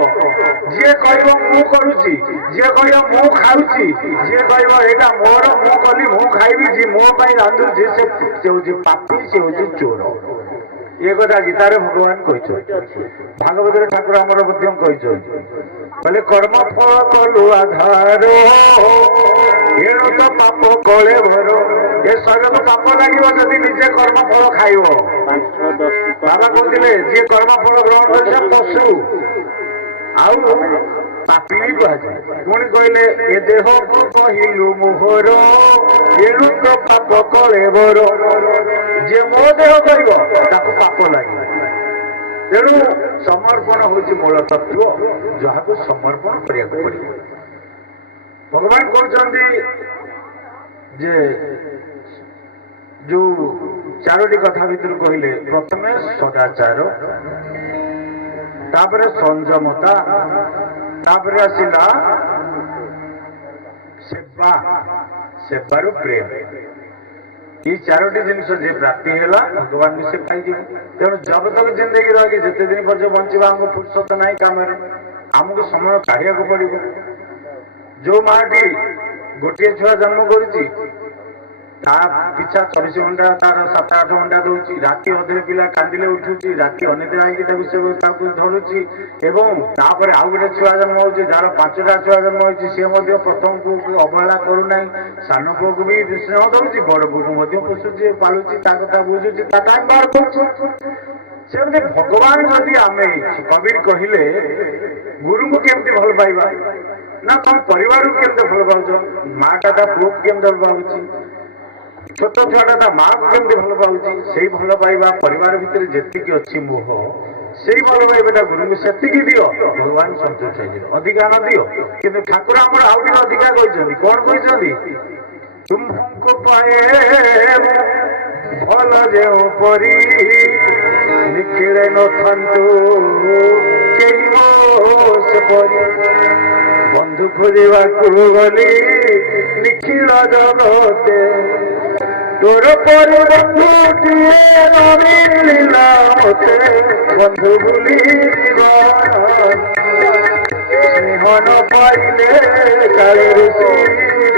ଯିଏ କହିବ ମୁଁ କରୁଛି, ଯିଏ କହିବ ମୁଁ ଖାଉଛି, ଯିଏ କହିବ ଏଇଟା ମୋର ମୁଁ କଲି ମୁଁ ଖାଇବି, ଯିଏ ମୋ ପାଇଁ ରାନ୍ଧୁଛି ସେ ହେଉଛି ପାପୀ, ସେ ହେଉଛି ଚୋର। ଏ କଥା ଗୀତାରେ ଭଗବାନ କହିଛନ୍ତି, ଭାଗବତରେ ଠାକୁର ଆମର ମଧ୍ୟ କହିଛନ୍ତି। କହିଲେ କର୍ମ ଫଳ କଲୁ ଆଧାର, ଏଣୁ ତ ପାପ କଳେ ଭର। ଏ ଶରୀରକୁ ପାପ ଲାଗିବ ଯଦି ନିଜେ କର୍ମ ଫଳ ଖାଇବ। ବାବା କହୁଥିଲେ ଯିଏ କର୍ମ ଫଳ ଗ୍ରହଣ କରିছে ପଶୁ ଆଉ ପାପୀ ବି କୁହାଯାଏ। ପୁଣି କହିଲେ ଏ ଦେହକୁ କହିଲୁ ମୋହର, ଏଣୁ ତ ପାପ କଳେ ବର। ଯିଏ ମୋ ଦେହ କହିବ ତାକୁ ପାପ ଲାଗିବ। ତେଣୁ ସମର୍ପଣ ହେଉଛି ମୂଳ ତତ୍ତ୍ୱ, ଯାହାକୁ ସମର୍ପଣ କରିବାକୁ ପଡ଼ିବ। ଭଗବାନ କହୁଛନ୍ତି ଯେ ଯୋଉ ଚାରୋଟି କଥା ଭିତରୁ କହିଲେ, ପ୍ରଥମେ ସଦାଚାର, ତାପରେ ସଂଯମତା, ତାପରେ ଆସିଲା ସେବା, ସେବାରୁ ପ୍ରେମ। এই ଚାରୋଟି ଜିନିଷ ଯେ ପ୍ରାପ୍ତି ହେଲା ଭଗବାନ ବି ସେ ପାଇଯିବ। ତେଣୁ ଜଗତକୁ ଜିନ୍ଦଗି ରହିକି ଯେତେ ଦିନ ପର୍ଯ୍ୟନ୍ତ ବଞ୍ଚିବା ଆମକୁ ଫୁର୍ସତ ନାହିଁ କାମରେ, ଆମକୁ ସମୟ କାଢିବାକୁ ପଡିବ। ଯୋଉ ମାଟି ଗୋଟିଏ ଛୁଆ ଜନ୍ମ କରୁଛି ତା ପିଛା 24 ଘଣ୍ଟା ତାର 7-8 ଘଣ୍ଟା ଦଉଛି, ରାତି ଅଧରେ ପିଲା କାନ୍ଦିଲେ ଉଠୁଛି, ରାତି ଅନିଦ୍ରା ହେଇକି ତାକୁ ଧରୁଛି, ଏବଂ ତାପରେ ଆଉ ଗୋଟେ ଛୁଆ ଜନ୍ମ ହଉଛି, ଯାହାର 5ଟା ଛୁଆ ଜନ୍ମ ହେଉଛି, ସିଏ ମଧ୍ୟ ପ୍ରଥମ ପୁଅକୁ ଅବହେଳା କରୁନାହିଁ, ସାନ ପୁଅକୁ ବି ସ୍ନେହ ଦଉଛି, ବଡ ପୁଅକୁ ମଧ୍ୟ ପୋଷୁଛି, ପାଳୁଛି, ତା କଥା ବୁଝୁଛି, ତା ଟାଇମ ବାହାର କରୁଛି। ସେମିତି ଭଗବାନ ଯଦି ଆମେ, କବିର କହିଲେ ଗୁରୁଙ୍କୁ କେମିତି ଭଲ ପାଇବା ନା ତମ ପରିବାରକୁ କେମିତି ଭଲ ପାଉଛ, ମାଟା ତା ପୁଅକୁ କେମିତି ଭଲ ପାଉଛି, ଛୋଟ ଛୁଆଟା ତା ମାଆକୁ କେମିତି ଭଲ ପାଉଛି, ସେଇ ଭଲ ପାଇବା ପରିବାର ଭିତରେ ଯେତିକି ଅଛି ମୋହ, ସେଇ ଭଲ ପାଇବାଟା ଗୁରୁଙ୍କୁ ସେତିକି ଦିଅ, ଭଗବାନ ସନ୍ତୁଷ୍ଟ ହେଇଯିବ। ଅଧିକା ନ ଦିଅ। କିନ୍ତୁ ଠାକୁର ଆମର ଆଉ ଟିକେ ଅଧିକା କହିଛନ୍ତି। କଣ କହିଛନ୍ତି? ତୁମକୁ ପାଏ ଭଲ ଯେଉଁ ପରି, ନିଖିଳେ ନଥାନ୍ତୁ କେହି ସେପରି, ବନ୍ଧୁ ଖୋଜିବାକୁ ଗଲି ନିଖିଳ ଜଗତେ, ତୋର ପରି ବନ୍ଧୁଟିଏ ନ ମିଳିଲା ମତେ, ବନ୍ଧୁ ଭୁଲି ଯିବା ସ୍ନେହ ନ ପାଇଲେ କାଳେ ଋଷି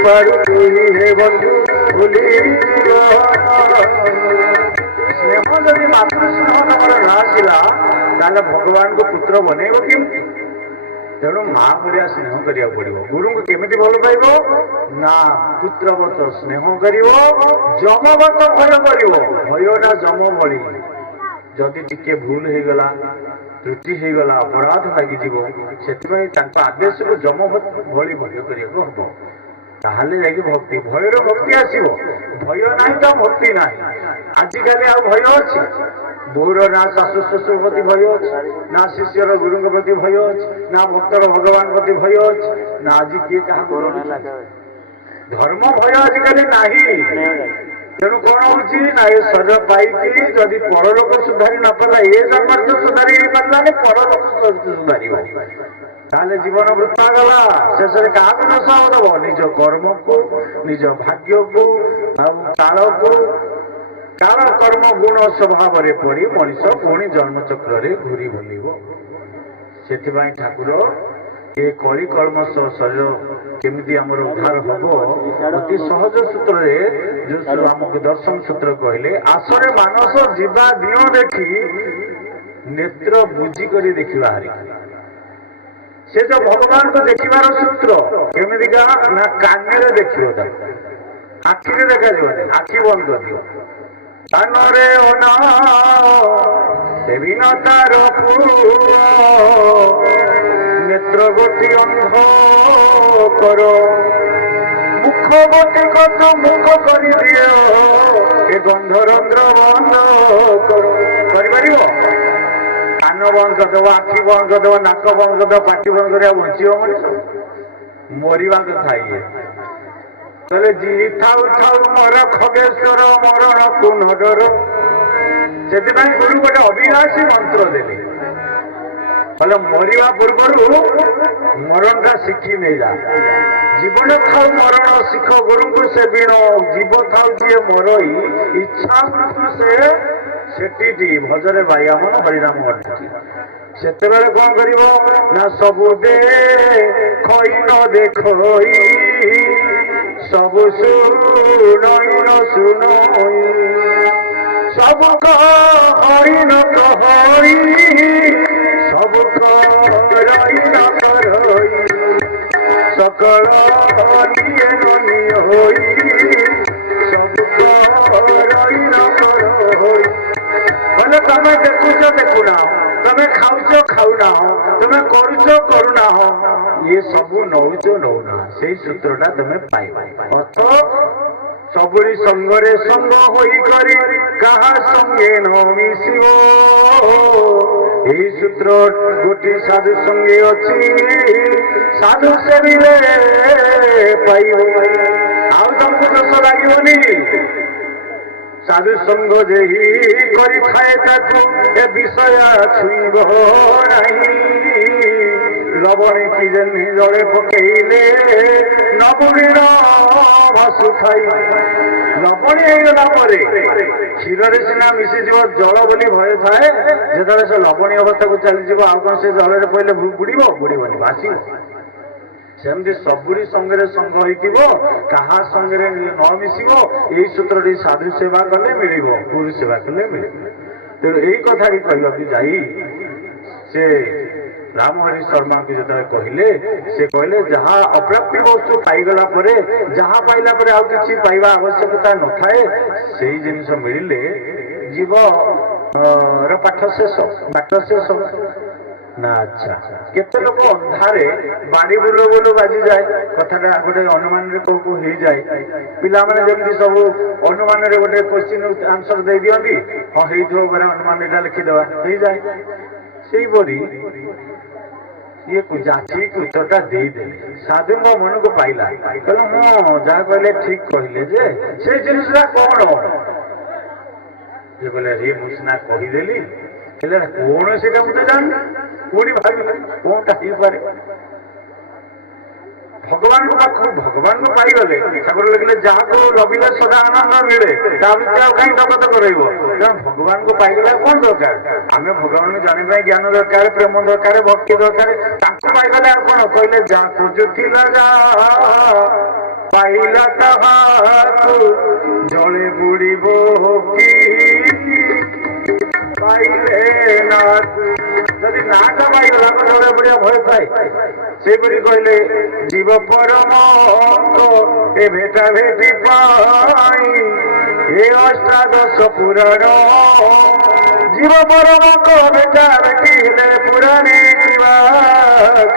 ପାରୁ, ହେ ବନ୍ଧୁ ଭୁଲି ଯିବା। ସ୍ନେହ ଯଦି ମାତୃ ସ୍ନେହ ତମର ନ ଆସିଲା ତାହେଲେ ଭଗବାନଙ୍କୁ ପୁତ୍ର ବନେଇବ କେମିତି? ତେଣୁ ମା ଭଳିଆ ସ୍ନେହ କରିବାକୁ ପଡିବ। ଗୁରୁଙ୍କୁ କେମିତି ଭଲ ପାଇବ ନା ପୁତ୍ରବତ ସ୍ନେହ କରିବ, ଯମବତ ଭୟ କରିବ। ଭୟଟା ଯମ ଭଳି, ଯଦି ଟିକେ ଭୁଲ ହେଇଗଲା, ତ୍ରୁଟି ହେଇଗଲା, ଅପରାଧ ଲାଗିଯିବ, ସେଥିପାଇଁ ତାଙ୍କ ଆଦେଶକୁ ଯମ ଭଳି ଭୟ କରିବାକୁ ହବ। ତାହେଲେ ଯାଇକି ଭକ୍ତି, ଭୟର ଭକ୍ତି ଆସିବ। ଭୟ ନାହିଁ ତ ଭକ୍ତି ନାହିଁ। ଆଜିକାଲି ଆଉ ଭୟ ଅଛି? ବୋଉର ନା ଶାଶୁ ଶ୍ୱଶୁର ପ୍ରତି ଭୟ ଅଛି, ନା ଶିଷ୍ୟର ଗୁରୁଙ୍କ ପ୍ରତି ଭୟ ଅଛି, ନା ଭକ୍ତର ଭଗବାନ ପ୍ରତି ଭୟ ଅଛି, ନା ଆଜି କିଏ କାହାକୁ ଧର୍ମ ଭୟ ଆଜିକାଲି ନାହିଁ। ତେଣୁ କଣ ହଉଛି ନା ଏ ଶରୀର ପାଇକି ଯଦି ପରଲୋକ ସୁଧାରି ନ ପାରିଲା, ଏ ଜନ୍ମରେ ତ ସୁଧାରି ହେଇପାରିଲାନି, ପରଲୋକ ସୁଧାରିବ, ତାହେଲେ ଜୀବନ ବୃଥା ଗଲା। ଶେଷରେ କାହାକୁ ଦୋଷ ଦବ? ନିଜ କର୍ମକୁ, ନିଜ ଭାଗ୍ୟକୁ, ଆଉ କାଳକୁ। କାଳ କର୍ମ ଗୁଣ ସ୍ୱଭାବରେ ପଡି ମଣିଷ ପୁଣି ଜନ୍ମଚକ୍ରରେ ଘୁରି ବୁଲିବ। ସେଥିପାଇଁ ଠାକୁର ଏ କଳି କଳ୍ମଷ ଶରୀର କେମିତି ଆମର ଉଦ୍ଧାର ହବ, ଅତି ସହଜ ସୂତ୍ରରେ ଯୋଉ ଆମକୁ ଦର୍ଶନ ସୂତ୍ର କହିଲେ, ଆସରେ ମାନସ ଯିବା ଦିଅ ଦେଖି, ନେତ୍ର ବୁଝି କରି ଦେଖିବା ହାରି। ସେ ଯୋଉ ଭଗବାନଙ୍କୁ ଦେଖିବାର ସୂତ୍ର କେମିତିକା ନା କାନରେ ଦେଖିବ, ତାକୁ ଆଖିରେ ଦେଖାଯିବନି, ଆଖି ବନ୍ଦ କରିଦିଅ। কানরে অনাও দেবীনতার পুয়া নেত্রগতি অন্ধ কর মুখবতী কত মুখ করি দিও এ গন্ধরন্ধ্র বন্ধ কর କରିପାରିବ କାନ ବନ୍ଦ କରିଦେବ ଆଖି ବନ୍ଦ କରିଦେବ ନାକ ବନ୍ଦ କରିଦେବ ପାଟି ବନ୍ଦ କରିବା ବଞ୍ଚିବ ମଣିଷ ମରିବା କଥା ଇଏ କହିଲେ ଜିଇ ଥାଉ ଥାଉ ମର ଖଗେଶ୍ୱର ମରଣକୁ ନ ଡର ସେଥିପାଇଁ ଗୁରୁ ଗୋଟେ ଅବିନାଶୀ ମନ୍ତ୍ର ଦେଲେ କହିଲେ ମରିବା ପୂର୍ବରୁ ମରଣଟା ଶିଖି ନେଇଯା ଜୀବନ ଥାଉ ମରଣ ଶିଖ ଗୁରୁଙ୍କୁ ସେ ବିଣ ଜୀବ ଥାଉ ଯିଏ ମରଇ ଇଚ୍ଛା ମୃତ୍ୟୁ ସେ ସେଠିଟି ଭଜରେ ବାୟାମନ ହରିନାମ ଅଟକି ସେତେବେଳେ କଣ କରିବ ନା ସବୁ ଦେଖଇ ନ ଦେଖଇ ସବୁ ଶୁଣଇ ନ ଶୁଣଇ ସବୁ କହଇ ନ କହଇ ସବୁ କରଇ ନ କରଇ ସକଳ ନିଏ ନ ନିହଇ ସବୁ କରଇ ନ କରଇ ବୋଲେ ତମେ ଦେଖୁଛ ଦେଖୁନାହ ତମେ ଖାଉଛ ଖାଉନାହ ତମେ କରୁଛ କରୁନାହ ଇଏ ସବୁ ନଉଛ ନଉନା ସେଇ ସୂତ୍ରଟା ତମେ ପାଇବ ଅର୍ଥ ସବୁରି ସଙ୍ଗରେ ସଙ୍ଗ ହୋଇକରି କାହା ସଙ୍ଗେ ନ ମିଶିବ ଏହି ସୂତ୍ର ଗୋଟି ସାଧୁ ସଙ୍ଗେ ଅଛି ସାଧୁ ସେବିଲେ ପାଇବ ଆଉ ତମକୁ ଦୋଷ ଲାଗିବନି ସାଧୁ ସଙ୍ଗ ଦେଇ କରିଥାଏ ତାକୁ ଏ ବିଷୟ ଛୁଇଁବ ନାହିଁ ଲବଣୀ କି ଯେମି ଜଳେ ପକେଇଲେ ନବୁଡ଼ିର ଭାସୁଥାଇ ଲବଣୀ ହେଇଗଲା ପରେ କ୍ଷୀରରେ ସିନା ମିଶିଯିବ ଜଳ ବୋଲି ଭୟ ଥାଏ ଯେତେବେଳେ ସେ ଲବଣୀ ଅବସ୍ଥାକୁ ଚାଲିଯିବ ଆଉ କଣ ସେ ଜଳରେ ପଇଲେ ବୁଡ଼ିବ ବୁଡ଼ିବନି ଭାସିବ ସେମିତି ସବୁରି ସଙ୍ଗରେ ସଙ୍ଗ ହେଇଥିବ କାହା ସଙ୍ଗରେ ନ ମିଶିବ ଏଇ ସୂତ୍ରଟି ସାଧୁ ସେବା କଲେ ମିଳିବ ଗୁରୁ ସେବା କଲେ ମିଳିବ ତେଣୁ ଏଇ କଥାଟି କହିବାକୁ ଯାଇ ସେ ରାମହରି ଶର୍ମାଙ୍କୁ ଯେତେବେଳେ କହିଲେ ସେ କହିଲେ ଯାହା ଅପ୍ରାପ୍ତି ବସ୍ତୁ ପାଇଗଲା ପରେ ଯାହା ପାଇଲା ପରେ ଆଉ କିଛି ପାଇବା ଆବଶ୍ୟକତା ନଥାଏ ସେଇ ଜିନିଷ ମିଳିଲେ ଜୀବର ପାଠ ଶେଷ ନା ଆଚ୍ଛା କେତେ ଲୋକ ଅନ୍ଧାରେ ବାଡ଼ି ବୁଲ ବୁଲ ବାଜିଯାଏ କଥାଟା ଗୋଟେ ଅନୁମାନରେ କୋଉ କୋଉ ହେଇଯାଏ ପିଲାମାନେ ଯେମିତି ସବୁ ଅନୁମାନରେ ଗୋଟେ କ୍ୱେଶ୍ଚିନ୍ ଆନ୍ସର ଦେଇ ଦିଅନ୍ତି ହଁ ହେଇଥିବ ପରେ ଅନୁମାନ ଏଟା ଲେଖିଦେବା ହେଇଯାଏ ସେଇପରି ଇଏ ଯାଚିକି ଉତ୍ତରଟା ଦେଇଦେଲେ ସାଧୁଙ୍କ ମନକୁ ପାଇଲା କହିଲେ ହଁ ଯାହା କହିଲେ ଠିକ କହିଲେ ଯେ ସେ ଜିନିଷଟା କଣ ଇଏ କହିଲେ ରେ ମୁଁ ସିନା କହିଦେଲି ହେଲେ କଣ ସେଇଟା ମୁଁ ତ ଜାଣିନି ପୁଣି ଭାବିଲେ କଣଟା ହେଇପାରେ ଭଗବାନଙ୍କ ପାଖକୁ ଭଗବାନଙ୍କୁ ପାଇଗଲେ ଠାକୁର ଲେଖିଲେ ଯାହାକୁ ଲଭିଲେ ସଦା ଆନନ୍ଦ ମିଳେ ତା ଭିତରେ ଆଉ କାହିଁ ଜଗତ କରାଇବ ତେଣୁ ଭଗବାନଙ୍କୁ ପାଇଗଲେ କଣ ଦରକାର ଆମେ ଭଗବାନଙ୍କୁ ଜାଣିବା ପାଇଁ ଜ୍ଞାନ ଦରକାର ପ୍ରେମ ଦରକାର ଭକ୍ତି ଦରକାର ତାଙ୍କୁ ପାଇଗଲେ ଆଉ କଣ କହିଲେ ଯା ଖୋଜୁଥିଲା ଯା ପାଇଲା ତାହାକୁ ଜଳେ ବୁଡ଼ିବ କି ପାଇଲେ ନା ଯଦି ନାଟା ପାଇଗଲା ଜଳେ ବୁଡ଼ିବା ଭୟ ଥାଏ ସେପରି କହିଲେ ଜୀବ ପରମ ଏ ଭେଟା ଭେଟି ପାଇ ଏ ଅଷ୍ଟାଦଶ ପୁରାଣ ଜୀବ ପରମଙ୍କ ଭେଟା ଭେଟି ହେଲେ ପୁରାଣୀ କିବା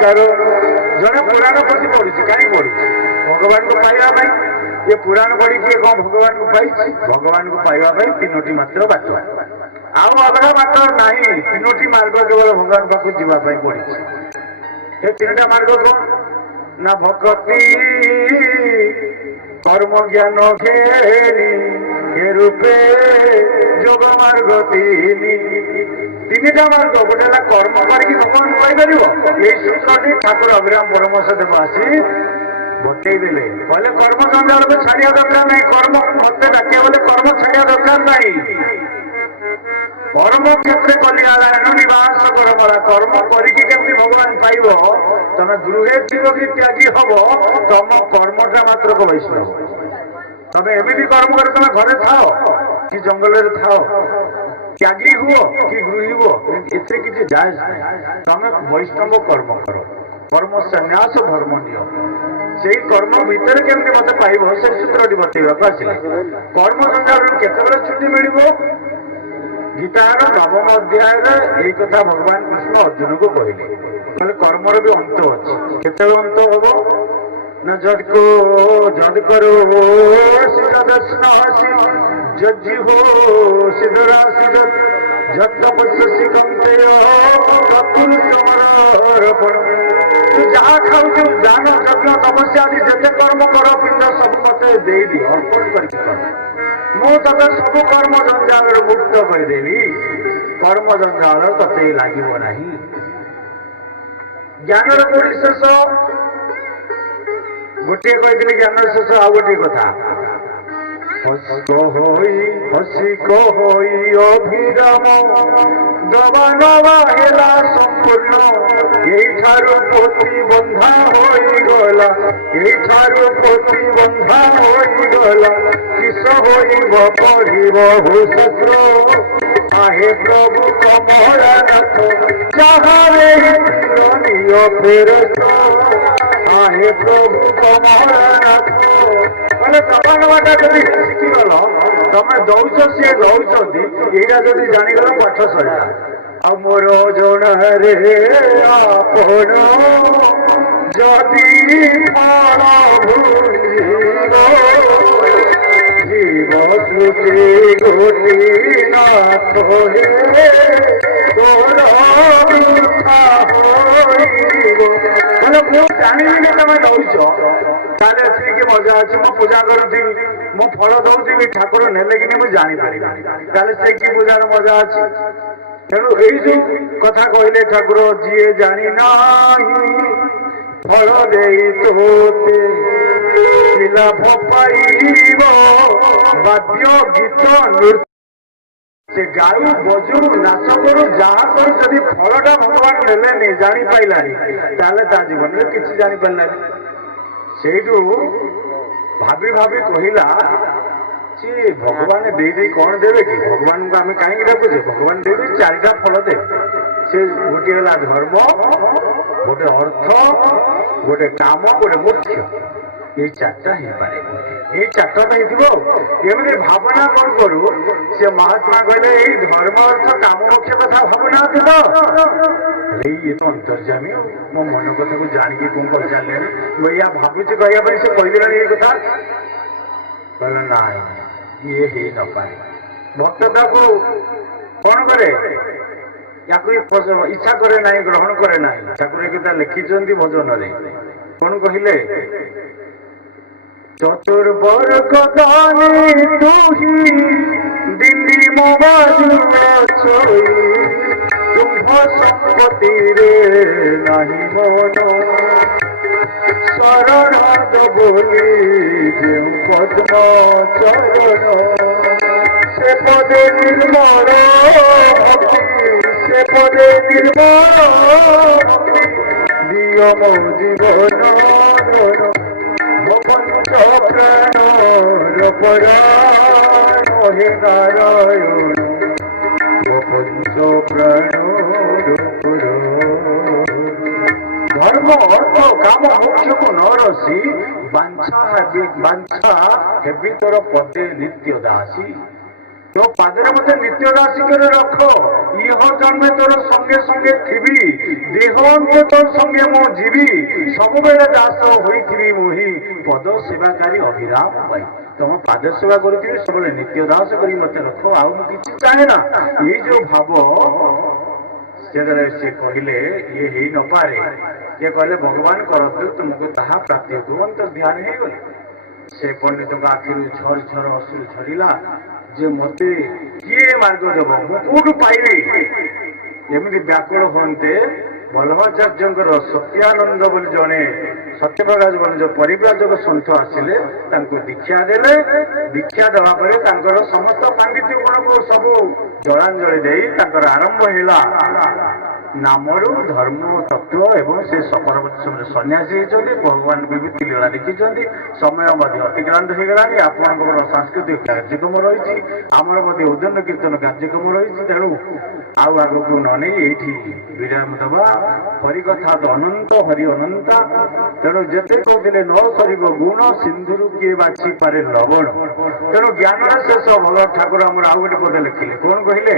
କାରଣ ଜଣେ ପୁରାଣ ପୋଥି ପଢୁଛି କାହିଁ ପଢୁଛି ଭଗବାନଙ୍କୁ ପାଇବା ପାଇଁ ଏ ପୁରାଣ ପଢି କିଏ କଣ ଭଗବାନଙ୍କୁ ପାଇଛି ଭଗବାନଙ୍କୁ ପାଇବା ପାଇଁ ତିନୋଟି ମାତ୍ର ବାଟ ଆଉ ଅଲଗା ବାଟ ନାହିଁ ତିନୋଟି ମାର୍ଗ କେବଳ ଭଗବାନ ପାଖକୁ ଯିବା ପାଇଁ ପଡିଛି ଏ ତିନିଟା ମାର୍ଗ କଣ ନା ଭକ୍ତି କର୍ମ ଜ୍ଞାନ ଘେରି ଏ ରୂପେ ଯୋଗ ମାର୍ଗ ତିନିଟା ମାର୍ଗ ଗୋଟେ ହେଲା କର୍ମ କରିକି ଭଗବାନଙ୍କୁ ପାଇପାରିବ ଏଇ ସୂତ୍ରଟି ଠାକୁର ଅଭିରାମ ପରମହଂସ ଦେବ ଆସି ବତେଇ ଦେଲେ କହିଲେ କର୍ମ ସନ୍ଧ୍ୟାବେଳକୁ ଛାଡିବା ଦରକାର ନାହିଁ କର୍ମ ମତେ ଡାକିବା ବୋଲେ କର୍ମ ଛାଡିବା ଦରକାର ନାହିଁ କର୍ମ କ୍ଷେତ୍ରରେ କଲିନାରାୟଣ ନିବାସ କରମଳା କର୍ମ କରିକି କେମିତି ଭଗବାନ ପାଇବ ତମେ ଗୃହେ ଥିବ କି ତ୍ୟାଗୀ ହବ ତମ କର୍ମଟା ମାତ୍ର ବୈଷ୍ଣବ ତମେ ଏମିତି କର୍ମ କର ତମେ ଘରେ ଥାଅ କି ଜଙ୍ଗଲରେ ଥାଅ ତ୍ୟାଗୀ ହୁଅ କି ଗୃହୀ ହୁଅ ଏଥିରେ କିଛି ଯାଏ ତମେ ବୈଷ୍ଣବ କର୍ମ କର କର୍ମ ସନ୍ନ୍ୟାସ ଧର୍ମ ନିଅ ସେଇ କର୍ମ ଭିତରେ କେମିତି ମତେ ପାଇବ ସେ ସୂତ୍ରଟି ବତେଇବାକୁ ଆସିଲେ। କର୍ମ ଜଞ୍ଜାଳରୁ କେତେବେଳେ ଛୁଟି ମିଳିବ? ଗୀତାର ନବମ ଅଧ୍ୟାୟରେ ଏଇ କଥା ଭଗବାନ କୃଷ୍ଣ ଅର୍ଜୁନକୁ କହିଲେ। କହିଲେ କର୍ମର ବି ଅନ୍ତ ଅଛି। କେତେବେଳେ ଅନ୍ତ ହବ ନା ଜଡ କରୋ ସିଦ୍ଧସ୍ନାସି ଯଜ୍ଜି ହୋ ସିଦ୍ଧରାସିଦ ଯତ୍ ତପସ୍ୟସି କୌନ୍ତେୟ ତତ୍କୁରୁ ସମର୍ପଣ। ତୁ ଯାହା ଖାଉଛୁ ଦାନ ଯଜ୍ଞ ତପସ୍ୟା ଆଦି ଯେତେ କର୍ମ କର ପିଣ୍ଡ ସବୁ ମତେ ଦେଇଦିଅ, ଅର୍ପଣ କରିକି କର। ମୁଁ ତତେ ସବୁ କର୍ମ ଜଞ୍ଜାଳରୁ ମୁକ୍ତ କରିଦେବି। କର୍ମ ଜଞ୍ଜାଳ ତତେ ଲାଗିବ ନାହିଁ। ଜ୍ଞାନର କୋଉଠି ଶେଷ? ଗୋଟିଏ କହିଥିଲି ଜ୍ଞାନର ଶେଷ, ଆଉ ଗୋଟିଏ କଥା ହସି କହଇ ଅଭିରାମ ଦବା ନବା ହେଲା ସମ୍ପୂର୍ଣ୍ଣ। ଏଇଠାରୁ ପୋଥି ବନ୍ଧା ହୋଇଗଲା, ଏଇଠାରୁ ପୋଥି ବନ୍ଧା ହୋଇଗଲା। କିସ ହୋଇବ ପଢିବ ଭୂଷତ୍ର ଆହେ ପ୍ରଭୁ କମଳାନାଥ ଯାହାରେ ନିୟ ଫେରସ୍ତ ଆହେ ପ୍ରଭୁ କମଳାନାଥ। ମାନେ ଦବା ନବାଟା ଯଦି ଶିଖିଗଲ, ତମେ ଦଉଛ ସିଏ ଦଉଛନ୍ତି, ଏଇଟା ଯଦି ଜାଣିଗଲ ପାଠ ସରିଲା। ଆଉ ମୋର ଜଣରେ ଆପଣ ଯଦି ଫଳ ଭୁଲିବ ଜୀବ ଶ୍ରୁତି ଗୋଟି ନାଥ হে ତୋର ମିଠା ହୋଇଯିବ। ମାନେ ମୁଁ ଜାଣିବିନି ତମେ ଦଉଛ, ତାହେଲେ ଏତିକି ମଜା ଅଛି। ମୁଁ ପୂଜା କରୁଥିବି, ମୁଁ ଫଳ ଦଉଥିବି, ଠାକୁର ନେଲେ କି ମୁଁ ଜାଣିପାରିବି, ତାହେଲେ ସେ କି ପୂଜାର ମଜା ଅଛି? ତେଣୁ ଏଇ ଯୋଉ କଥା କହିଲେ ଠାକୁର, ଯିଏ ଜାଣି ନାହିଁ ଫଳ ଦେଇ ତୋତେ ଲାଭ ପାଇବ। ବାଦ୍ୟ ଗୀତ ନୃତ୍ୟ ସେ ଗାଉ ବଜୁ ନାଚ କରୁ ଯାହା କରୁ, ଯଦି ଫଳଟା ଭଗବାନ ନେଲେନି ଜାଣିପାରିଲାନି, ତାହେଲେ ତା ଜୀବନରେ କିଛି ଜାଣିପାରିଲାନି। ସେଇଠୁ ଭାବି ଭାବି କହିଲା, ସିଏ ଭଗବାନ ଦେଇ କଣ ଦେବେ କି? ଭଗବାନଙ୍କୁ ଆମେ କାହିଁକି ଡାକୁଛେ? ଭଗବାନ ଦେବେ ଚାରିଟା ଫଳ ଦେବେ। ସେ ଗୋଟିଏ ହେଲା ଧର୍ମ, ଗୋଟେ ଅର୍ଥ, ଗୋଟେ କାମ, ଗୋଟେ ମୋକ୍ଷ। ଏଇ ଚାରିଟା ହେଇପାରେ, ଏଇ ଚାରିଟା ତ ହେଇଥିବ। ଏମିତି ଭାବନା କଣ କରୁ, ସେ ମହାତ୍ମା କହିଲେ ଏଇ ଧର୍ମ ଅର୍ଥ କାମ ମୋକ୍ଷ କଥା ଭାବୁନାହାନ୍ତି ତ? ଇଏ ତ ଅନ୍ତର୍ଯାମୀ, ମୋ ମନ କଥାକୁ ଜାଣିକି କଣ କହିଚାରିଲେଣି। ମୁଁ ଏଇଆ ଭାବୁଛି କହିବା ପାଇଁ ସେ କହିଦେଲାଣି ଏଇ କଥା। କହିଲେ ନାଇଁ, ଇଏ ହେଇ ନପାରେ। ଭକ୍ତ ତାକୁ କଣ କରେ? ୟାକୁ ଇଚ୍ଛା କରେ ନାହିଁ, ଗ୍ରହଣ କରେ ନାହିଁ। ଠାକୁର ଏ କଥା ଲେଖିଛନ୍ତି ଭଜନରେ। କଣ କହିଲେ? ଚତୁର୍ବର୍ଗ ଦାନି ତୁହି ଦିଲ୍ଲୀ ମୋବାଜୁଆ ଛଇ ତୁମ୍ଭ ସମ୍ପତ୍ତିରେ ନାହିଁ ମନ ଶରଣାଦ ବୋଲି ଯେଉଁ ପଦ୍ମ ଚରଣ ସେ ପଦେ ନିର୍ମଳ ଭକ୍ତି, ସେ ପଦେ ନିର୍ମଳ ଭକ୍ତି ଦିଅ ମୋ ଜୀବନ ପଞ୍ଚ ପ୍ରାଣର ପରାଣ হে নারায়ণ পঞ্চ প্রাণ ধর্ম অর্থ কাম মোক্ষକୁ ନ ରସି ବାଞ୍ଛା ହେବି ତୋର ପଦେ ନିତ୍ୟ ଦାସୀ। ତୋ ପାଦରେ ମତେ ନିତ୍ୟ ଦାସୀ କରି ରଖ। ଇହ ଜନ୍ମେ ତୋର ସଙ୍ଗେ ସଙ୍ଗେ ଥିବି, ଦେହ ଅନ୍ତେ ତୋର ସଙ୍ଗେ ମୁଁ ଯିବି। ସବୁବେଳେ ଦାସ ହୋଇଥିବି ମୁହିଁ, ପଦ ସେବାକାରୀ ଅଭିରାମ ପାଇ। ତମ ପାଦ ସେବା କରୁଥିବି, ସବୁବେଳେ ନିତ୍ୟ ଦାସ କରି ମତେ ରଖ, ଆଉ ମୁଁ କିଛି ଚାହେଁ ନା। ଏଇ ଯୋଉ ଭାବ ଯେତେବେଳେ ସେ କହିଲେ ଇଏ ହେଇ ନପାରେ, କିଏ କହିଲେ ଭଗବାନ କରନ୍ତୁ, ତୁମକୁ ତାହା ପ୍ରାପ୍ତି ହେତୁ ଅନ୍ତର୍ଧ୍ୟାନ ହେଇଗଲେ। ସେ ପଣ୍ଡିତଙ୍କ ଆଖିରୁ ଝର ଝର ଅଶ୍ରୁ ଝରିଲା ଯେ ମତେ କିଏ ମାର୍ଗ ଦେବ, ମୁଁ କୋଉଠୁ ପାଇବି? ଏମିତି ବ୍ୟାକୁଳ ହୁଅନ୍ତେ ବଲ୍ଲଭାଚାର୍ଯ୍ୟଙ୍କର ସତ୍ୟାନନ୍ଦ ବୋଲି ଜଣେ ସତ୍ୟପ୍ରକାଶ ବୋଲି ଯୋଉ ପରିବ୍ରାଜକ ସନ୍ଥ ଆସିଲେ, ତାଙ୍କୁ ଦୀକ୍ଷା ଦେଲେ। ଦୀକ୍ଷା ଦେବା ପରେ ତାଙ୍କର ସମସ୍ତ ପାଣ୍ଡିତ୍ୟ ଗୁଣକୁ ସବୁ ଜଳାଞ୍ଜଳି ଦେଇ ତାଙ୍କର ଆରମ୍ଭ ହେଲା ନାମରୁ ଧର୍ମ ତତ୍ତ୍ୱ ଏବଂ ସେ ପରବର୍ତ୍ତୀ ସମୟରେ ସନ୍ନ୍ୟାସୀ ହେଇଛନ୍ତି, ଭଗବାନ ବିଭୂତି ଲୀଳା ଦେଖିଛନ୍ତି। ସମୟ ମଧ୍ୟ ଅତିକ୍ରାନ୍ତ ହେଇଗଲାଣି। ଆପଣଙ୍କର ସାଂସ୍କୃତିକ କାର୍ଯ୍ୟକ୍ରମ ରହିଛି, ଆମର ମଧ୍ୟ ଉଦ୍ୟାନ କୀର୍ତ୍ତନ କାର୍ଯ୍ୟକ୍ରମ ରହିଛି। ତେଣୁ ଆଉ ଆଗକୁ ନ ନେଇ ଏଇଠି ବିରାମ ଦେବା। ହରିକଥା ତ ଅନନ୍ତ, ହରି ଅନନ୍ତ। ତେଣୁ ଯେତେ କହୁଥିଲେ ନ ସରିବ ଗୁଣ, ସିନ୍ଧୁରୁ କିଏ ବାଛି ପାରେ ଲବଣ। ତେଣୁ ଜ୍ଞାନର ଶେଷ ଭଲ ଠାକୁର ଆମର ଆଉ ଗୋଟେ ପଦ ଲେଖିଲେ। କଣ କହିଲେ?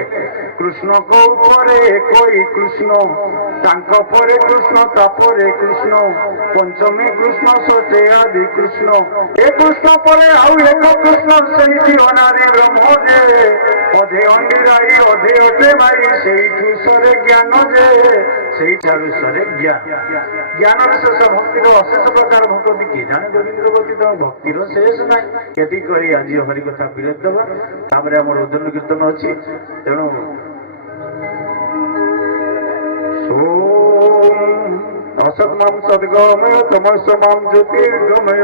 କୃଷ୍ଣଙ୍କ ଉପରେ କହି କୃଷ୍ଣ, ତାଙ୍କ ପରେ କୃଷ୍ଣ, ତାପରେ କୃଷ୍ଣ, ପଞ୍ଚମୀ କୃଷ୍ଣ, ଷଷ୍ଠୀ ଆଦି କୃଷ୍ଣ, ଏ କୃଷ୍ଣ ପରେ ଆଉ ଏକ କୃଷ୍ଣ, ସେଇଠି ଅନାଦି ବ୍ରହ୍ମ ଯେ, ଅଧେ ଅଣ୍ଡିରାଇ ଅଧେ ଅଟେ ଭାଇ, ସେଇଠୁ ସରେ ଜ୍ଞାନ ଯେ, ସେଇଠାରୁ ସରେ ଜ୍ଞାନ। ଜ୍ଞାନର ଶେଷ, ଭକ୍ତିର ଅଶେଷ ପ୍ରକାର ଭକ୍ତି କିଏ ଜାଣେ ଗୋବିନ୍ଦ ଗତି, ତେଣୁ ଭକ୍ତିର ଶେଷ ନାହିଁ। ଏତିକି କହି ଆଜି ହରିକଥା ବିରୋଧ ଦେବା। ତାପରେ ଆମର ଉଦ୍ୟାନ କୀର୍ତ୍ତନ ଅଛି। ତେଣୁ असत्मां सद्गमय तमसमां ज्योतिर्गमय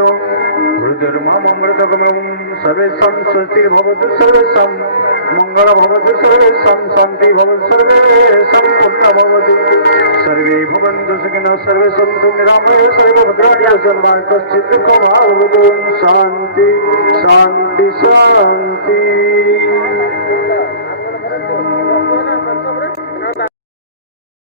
हृदयर्माम् अमृतगमयं सर्वेषां स्वस्तिर्भवतु सर्वेषां मङ्गलभवतु सर्वेषां शान्तिः भवतु सर्वेषां पुण्यं भवतु सर्वे भवन्तु सुखिनः सर्वे सन्तु निरामयाः सर्वे भद्राणि पश्यन्तु मा कश्चित् दुःखं मा भवतु शान्ति शान्ति शान्ति।